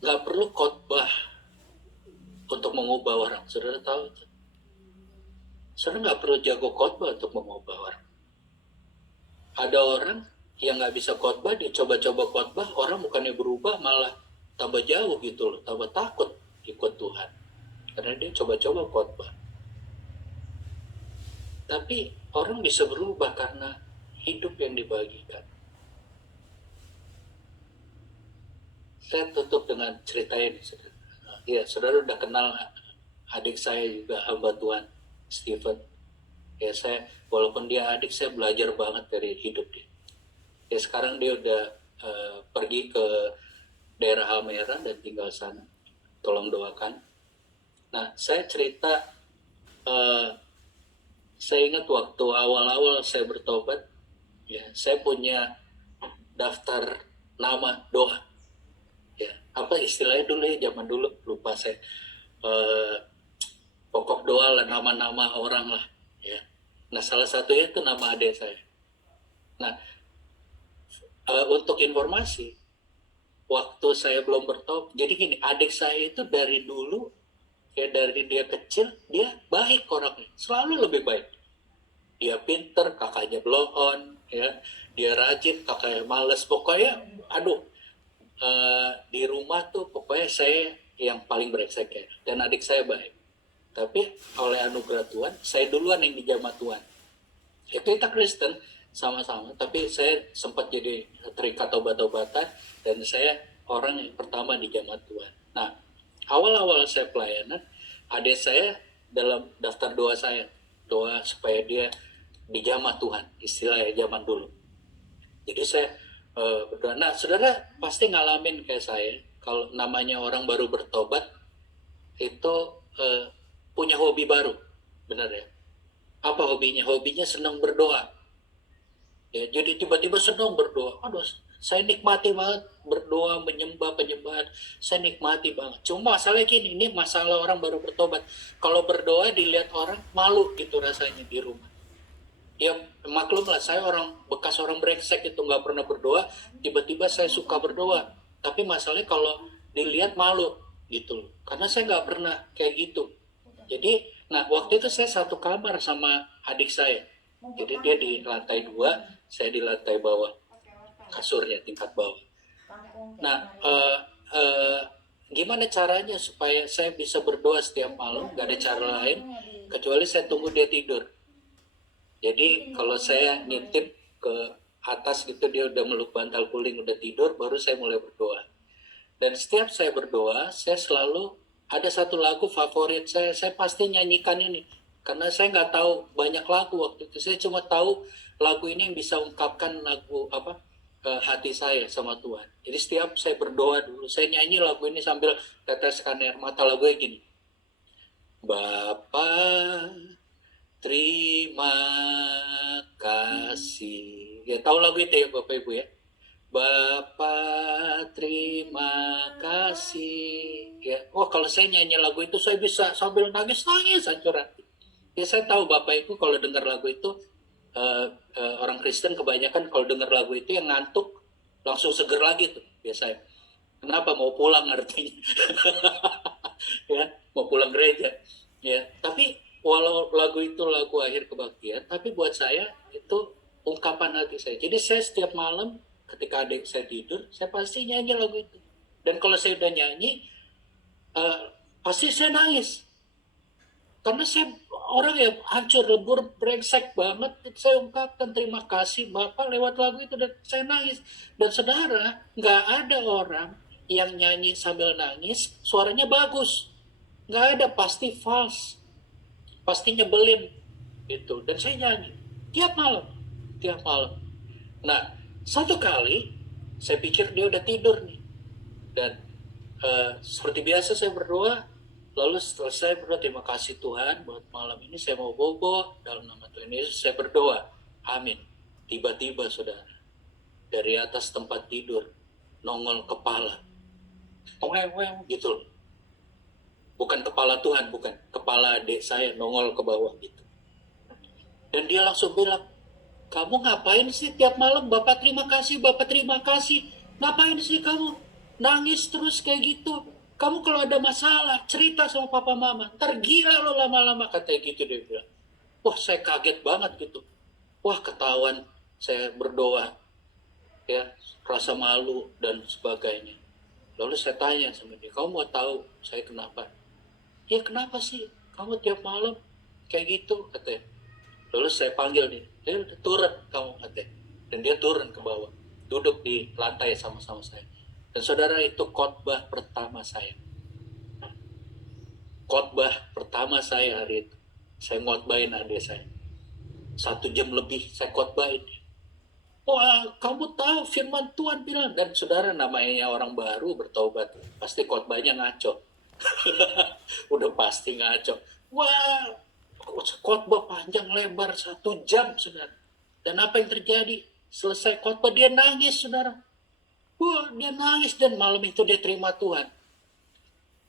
nggak perlu khotbah untuk mengubah orang. Saudara tahu itu? Saudara nggak perlu jago khotbah untuk mengubah orang. Ada orang yang nggak bisa khotbah, dia coba-coba khotbah, orang bukannya berubah, malah tambah jauh gitu loh, tambah takut ikut Tuhan. Karena dia coba-coba khotbah. Tapi orang bisa berubah karena hidup yang dibagikan. Saya tutup dengan cerita ini, saudara. Ya, saudara udah kenal adik saya juga, hamba Tuhan, Stephen. Ya, saya, walaupun dia adik, saya belajar banget dari hidup dia. Ya, sekarang dia udah pergi ke daerah Halmahera dan tinggal sana. Tolong doakan. Nah, saya cerita, saya ingat waktu awal-awal saya bertobat, ya, saya punya daftar nama doa. Ya, apa istilahnya dulu ya, zaman dulu, lupa saya. Pokok doa lah, nama-nama orang lah. Ya. Nah, salah satunya itu nama adik saya. Nah, untuk informasi, waktu saya belum bertobat, jadi gini, adik saya itu dari dulu, ya dari dia kecil, dia baik orangnya, selalu lebih baik. Dia pinter, kakaknya blow-on, ya, dia rajin, kakaknya males, pokoknya, aduh, di rumah tuh pokoknya saya yang paling brengsek ya, dan adik saya baik. Tapi oleh anugerah Tuhan, saya duluan yang dijamah Tuhan. Ya, kita Kristen sama-sama, tapi saya sempat jadi terikat obat-obatan, dan saya orang yang pertama dijamah Tuhan. Nah, awal-awal saya pelayanan, adik saya dalam daftar doa saya, doa supaya dia dijamah Tuhan, istilahnya zaman dulu. Jadi saya berdoa. Nah, saudara pasti ngalamin kayak saya, kalau namanya orang baru bertobat, itu punya hobi baru, benar ya? Apa hobinya? Hobinya senang berdoa. Ya, jadi tiba-tiba senang berdoa. Aduh, Saya nikmati banget berdoa, menyembah, penyembahan. Saya nikmati banget. Cuma masalahnya gini, ini masalah orang baru bertobat. Kalau berdoa dilihat orang, malu gitu rasanya di rumah. Ya maklum lah, saya bekas orang brengsek itu, nggak pernah berdoa, tiba-tiba saya suka berdoa. Tapi masalahnya kalau dilihat malu gitu loh. Karena saya nggak pernah kayak gitu. Jadi, nah waktu itu saya satu kamar sama adik saya. Jadi dia di lantai 2, saya di lantai bawah. Kasurnya tingkat bawah. Nah, gimana caranya supaya saya bisa berdoa setiap malam? Gak ada cara lain kecuali saya tunggu dia tidur. Jadi kalau saya ngintip ke atas gitu, dia udah meluk bantal guling, udah tidur, baru saya mulai berdoa. Dan setiap saya berdoa, saya selalu ada satu lagu favorit saya pasti nyanyikan ini. Karena saya nggak tahu banyak lagu waktu itu, saya cuma tahu lagu ini yang bisa ungkapkan lagu hati saya sama Tuhan. Jadi setiap saya berdoa dulu, saya nyanyi lagu ini sambil teteskan air mata. Lagunya gini. Bapa, terima kasih. Ya tahu lagu itu ya Bapak Ibu ya. Bapa, terima kasih. Ya, kalau saya nyanyi lagu itu saya bisa sambil nangis hancur hati. Ya saya tahu Bapak Ibu kalau dengar lagu itu orang Kristen kebanyakan kalau dengar lagu itu yang ngantuk langsung seger lagi tuh biasanya. Kenapa? Mau pulang artinya. Ya, mau pulang gereja. Ya, tapi walau lagu itu lagu akhir kebaktian, tapi buat saya itu ungkapan hati saya. Jadi saya setiap malam ketika adik saya tidur, saya pasti nyanyi lagu itu. Dan kalau saya udah nyanyi, pasti saya nangis. Karena saya orang yang hancur, lebur, brengsek banget. Saya ungkapkan terima kasih Bapak lewat lagu itu dan saya nangis. Dan saudara, nggak ada orang yang nyanyi sambil nangis, suaranya bagus. Nggak ada, pasti false. Pasti nyebelin. Gitu. Dan saya nyanyi. Tiap malam. Nah, satu kali, saya pikir dia udah tidur nih. Dan seperti biasa saya berdoa. Lalu setelah saya berdoa, terima kasih Tuhan buat malam ini saya mau bobo dalam nama Tuhan Yesus saya berdoa. Amin. Tiba-tiba saudara, dari atas tempat tidur nongol kepala. Gitu. Bukan kepala Tuhan, bukan. Kepala adik saya nongol ke bawah gitu. Dan dia langsung bilang, kamu ngapain sih tiap malam? Bapak terima kasih, Bapak terima kasih. Ngapain sih kamu? Nangis terus kayak gitu. Kamu kalau ada masalah, cerita sama papa mama. Ntar gila lo lama-lama, katanya gitu dia bilang. Wah, saya kaget banget gitu. Wah, ketahuan saya berdoa. Ya, rasa malu dan sebagainya. Lalu saya tanya sama dia, kamu mau tahu saya kenapa? Ya, kenapa sih? Kamu tiap malam kayak gitu, katanya. Lalu saya panggil dia, turun kamu, katanya. Dan dia turun ke bawah. Duduk di lantai sama-sama saya. Dan saudara, itu khotbah pertama saya. Khotbah pertama saya hari itu. Saya ngotbahin adik saya. 1 jam lebih saya khotbahin. Wah, kamu tahu firman Tuhan bilang. Dan saudara, namanya orang baru bertobat. Pasti khotbahnya ngaco. Udah pasti ngaco. Wah, khotbah panjang lebar 1 jam, saudara. Dan apa yang terjadi? Selesai khotbah, dia nangis, saudara. Wah, dia nangis dan malam itu dia terima Tuhan.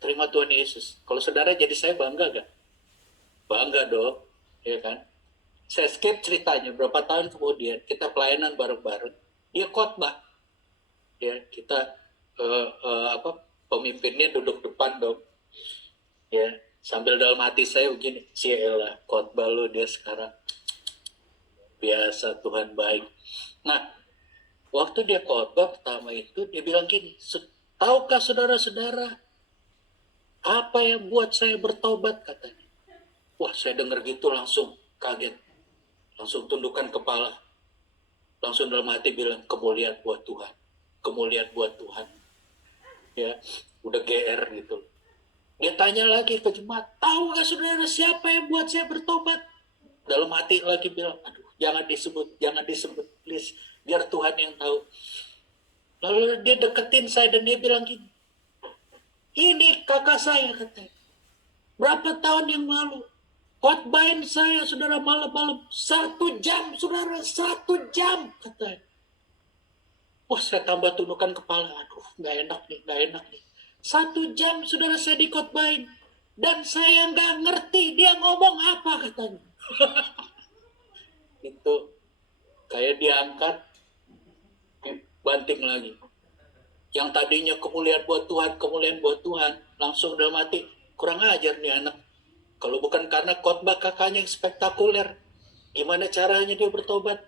Terima Tuhan Yesus. Kalau saudara jadi saya bangga gak? Bangga dong, ya kan? Saya skip ceritanya. Berapa tahun kemudian kita pelayanan bareng-bareng. Dia khotbah. Ya, kita pemimpinnya duduk depan dong. Ya, sambil dalam hati saya begini, cielah khotbah lu dia sekarang. Biasa Tuhan baik. Nah, waktu dia khotbah pertama itu, dia bilang gini, tahukah saudara-saudara apa yang buat saya bertobat, katanya. Wah, saya dengar gitu langsung kaget. Langsung tundukkan kepala. Langsung dalam hati bilang, kemuliaan buat Tuhan. Kemuliaan buat Tuhan. Ya, udah GR gitu. Dia tanya lagi ke jemaat, tahu gak saudara siapa yang buat saya bertobat? Dalam hati lagi bilang, aduh, jangan disebut, please. Biar Tuhan yang tahu. Lalu dia deketin saya dan dia bilang gini, ini kakak saya, katanya. Berapa tahun yang lalu, khotbahin saya, saudara, malam-malam. 1 jam, saudara, 1 jam, katanya. Wah, saya tambah tundukan kepala. Aduh, nggak enak nih, nggak enak nih. 1 jam saudara saya dikotbahin. Dan saya nggak ngerti dia ngomong apa katanya. Itu kayak diangkat, banting lagi. Yang tadinya kemuliaan buat Tuhan, langsung udah mati. Kurang ajar nih anak. Kalau bukan karena khotbah kakaknya yang spektakuler, gimana caranya dia bertobat?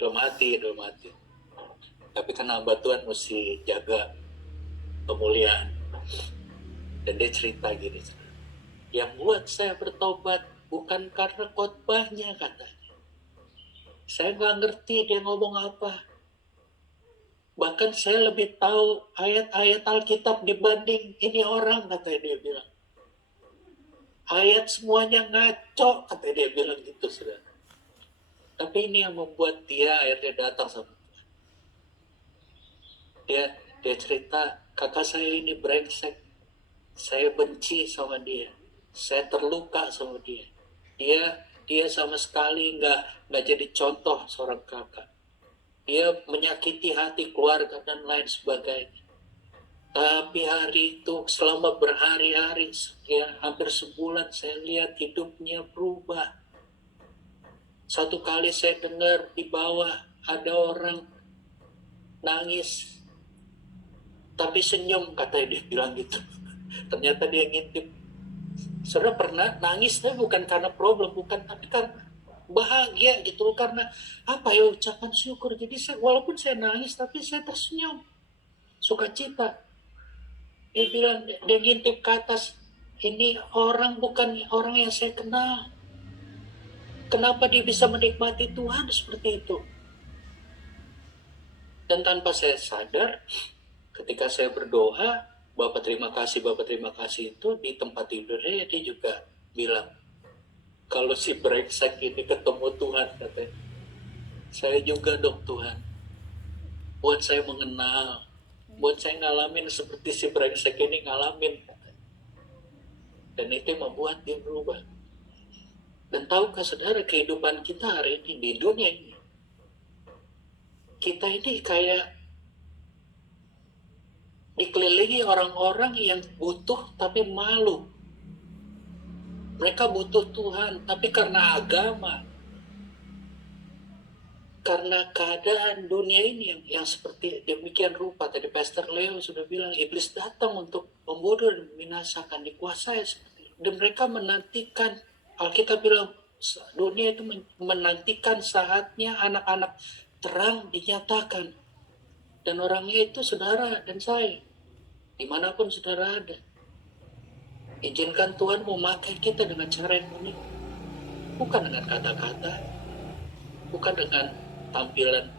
Udah mati. Tapi kan hamba Tuhan mesti jaga kemuliaan. Dan dia cerita gini, yang buat saya bertobat bukan karena khotbahnya katanya. Saya nggak ngerti dia ngomong apa. Bahkan saya lebih tahu ayat-ayat Alkitab dibanding ini orang, katanya dia bilang. Ayat semuanya ngaco, katanya dia bilang gitu, saudara. Tapi ini yang membuat dia akhirnya datang sama dia cerita, kakak saya ini brengsek, saya benci sama dia, saya terluka sama dia, dia sama sekali nggak jadi contoh seorang kakak, dia menyakiti hati keluarga dan lain sebagainya. Tapi hari itu selama berhari-hari, ya hampir sebulan, saya lihat hidupnya berubah. Satu kali saya dengar di bawah ada orang nangis, tapi senyum, katanya dia bilang gitu. Ternyata dia ngintip. Saudara pernah nangis, tapi bukan karena problem, bukan, tapi karena bahagia gitu, karena apa ya, ucapan syukur. Jadi walaupun saya nangis, tapi saya tersenyum, sukacita. Dia bilang, dia ngintip ke atas, ini orang bukan orang yang saya kenal. Kenapa dia bisa menikmati Tuhan seperti itu? Dan tanpa saya sadar, ketika saya berdoa, Bapak terima kasih itu, di tempat tidurnya dia juga bilang, kalau si brengsek ini ketemu Tuhan, katanya, saya juga dong Tuhan, buat saya mengenal, buat saya ngalamin seperti si brengsek ini ngalamin, katanya. Dan itu membuat dia berubah. Dan tahukah saudara, kehidupan kita hari ini di dunia ini, kita ini kayak dikelilingi orang-orang yang butuh tapi malu. Mereka butuh Tuhan, tapi karena agama, karena keadaan dunia ini yang seperti demikian rupa. Tadi Pastor Leo sudah bilang, iblis datang untuk membodoh dan membinasakan, dikuasai seperti itu. Dan mereka menantikan, Alkitab bilang, dunia itu menantikan saatnya anak-anak terang dinyatakan. Dan orangnya itu saudara dan saya, dimanapun saudara ada. Izinkan Tuhan memakai kita dengan cara yang unik. Bukan dengan kata-kata, bukan dengan tampilan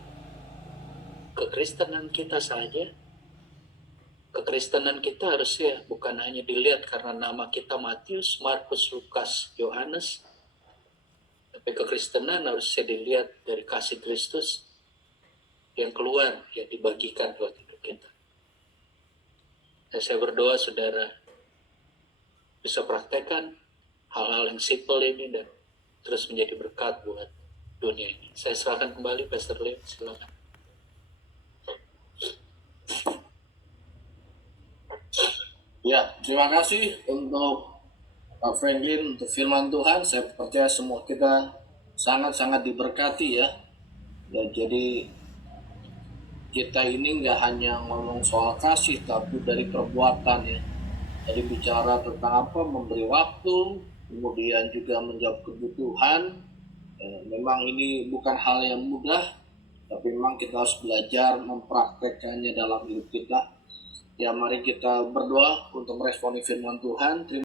kekristenan kita saja. Kekristenan kita harusnya bukan hanya dilihat karena nama kita Matius, Markus, Lukas, Yohanes. Tapi kekristenan harusnya dilihat dari kasih Kristus yang keluar, yang dibagikan buat hidup kita. Dan saya berdoa saudara bisa praktekkan hal-hal yang simple ini dan terus menjadi berkat buat dunia ini. Saya serahkan kembali Pastor Leo, silakan. Ya, terima kasih untuk Pak Franklin, untuk firman Tuhan. Saya percaya semua kita sangat-sangat diberkati ya. Dan jadi kita ini nggak hanya ngomong soal kasih, tapi dari perbuatan ya. Jadi bicara tentang apa, memberi waktu, kemudian juga menjawab kebutuhan. Memang ini bukan hal yang mudah, tapi memang kita harus belajar mempraktekkannya dalam hidup kita. Ya, mari kita berdoa untuk meresponi firman Tuhan. Terima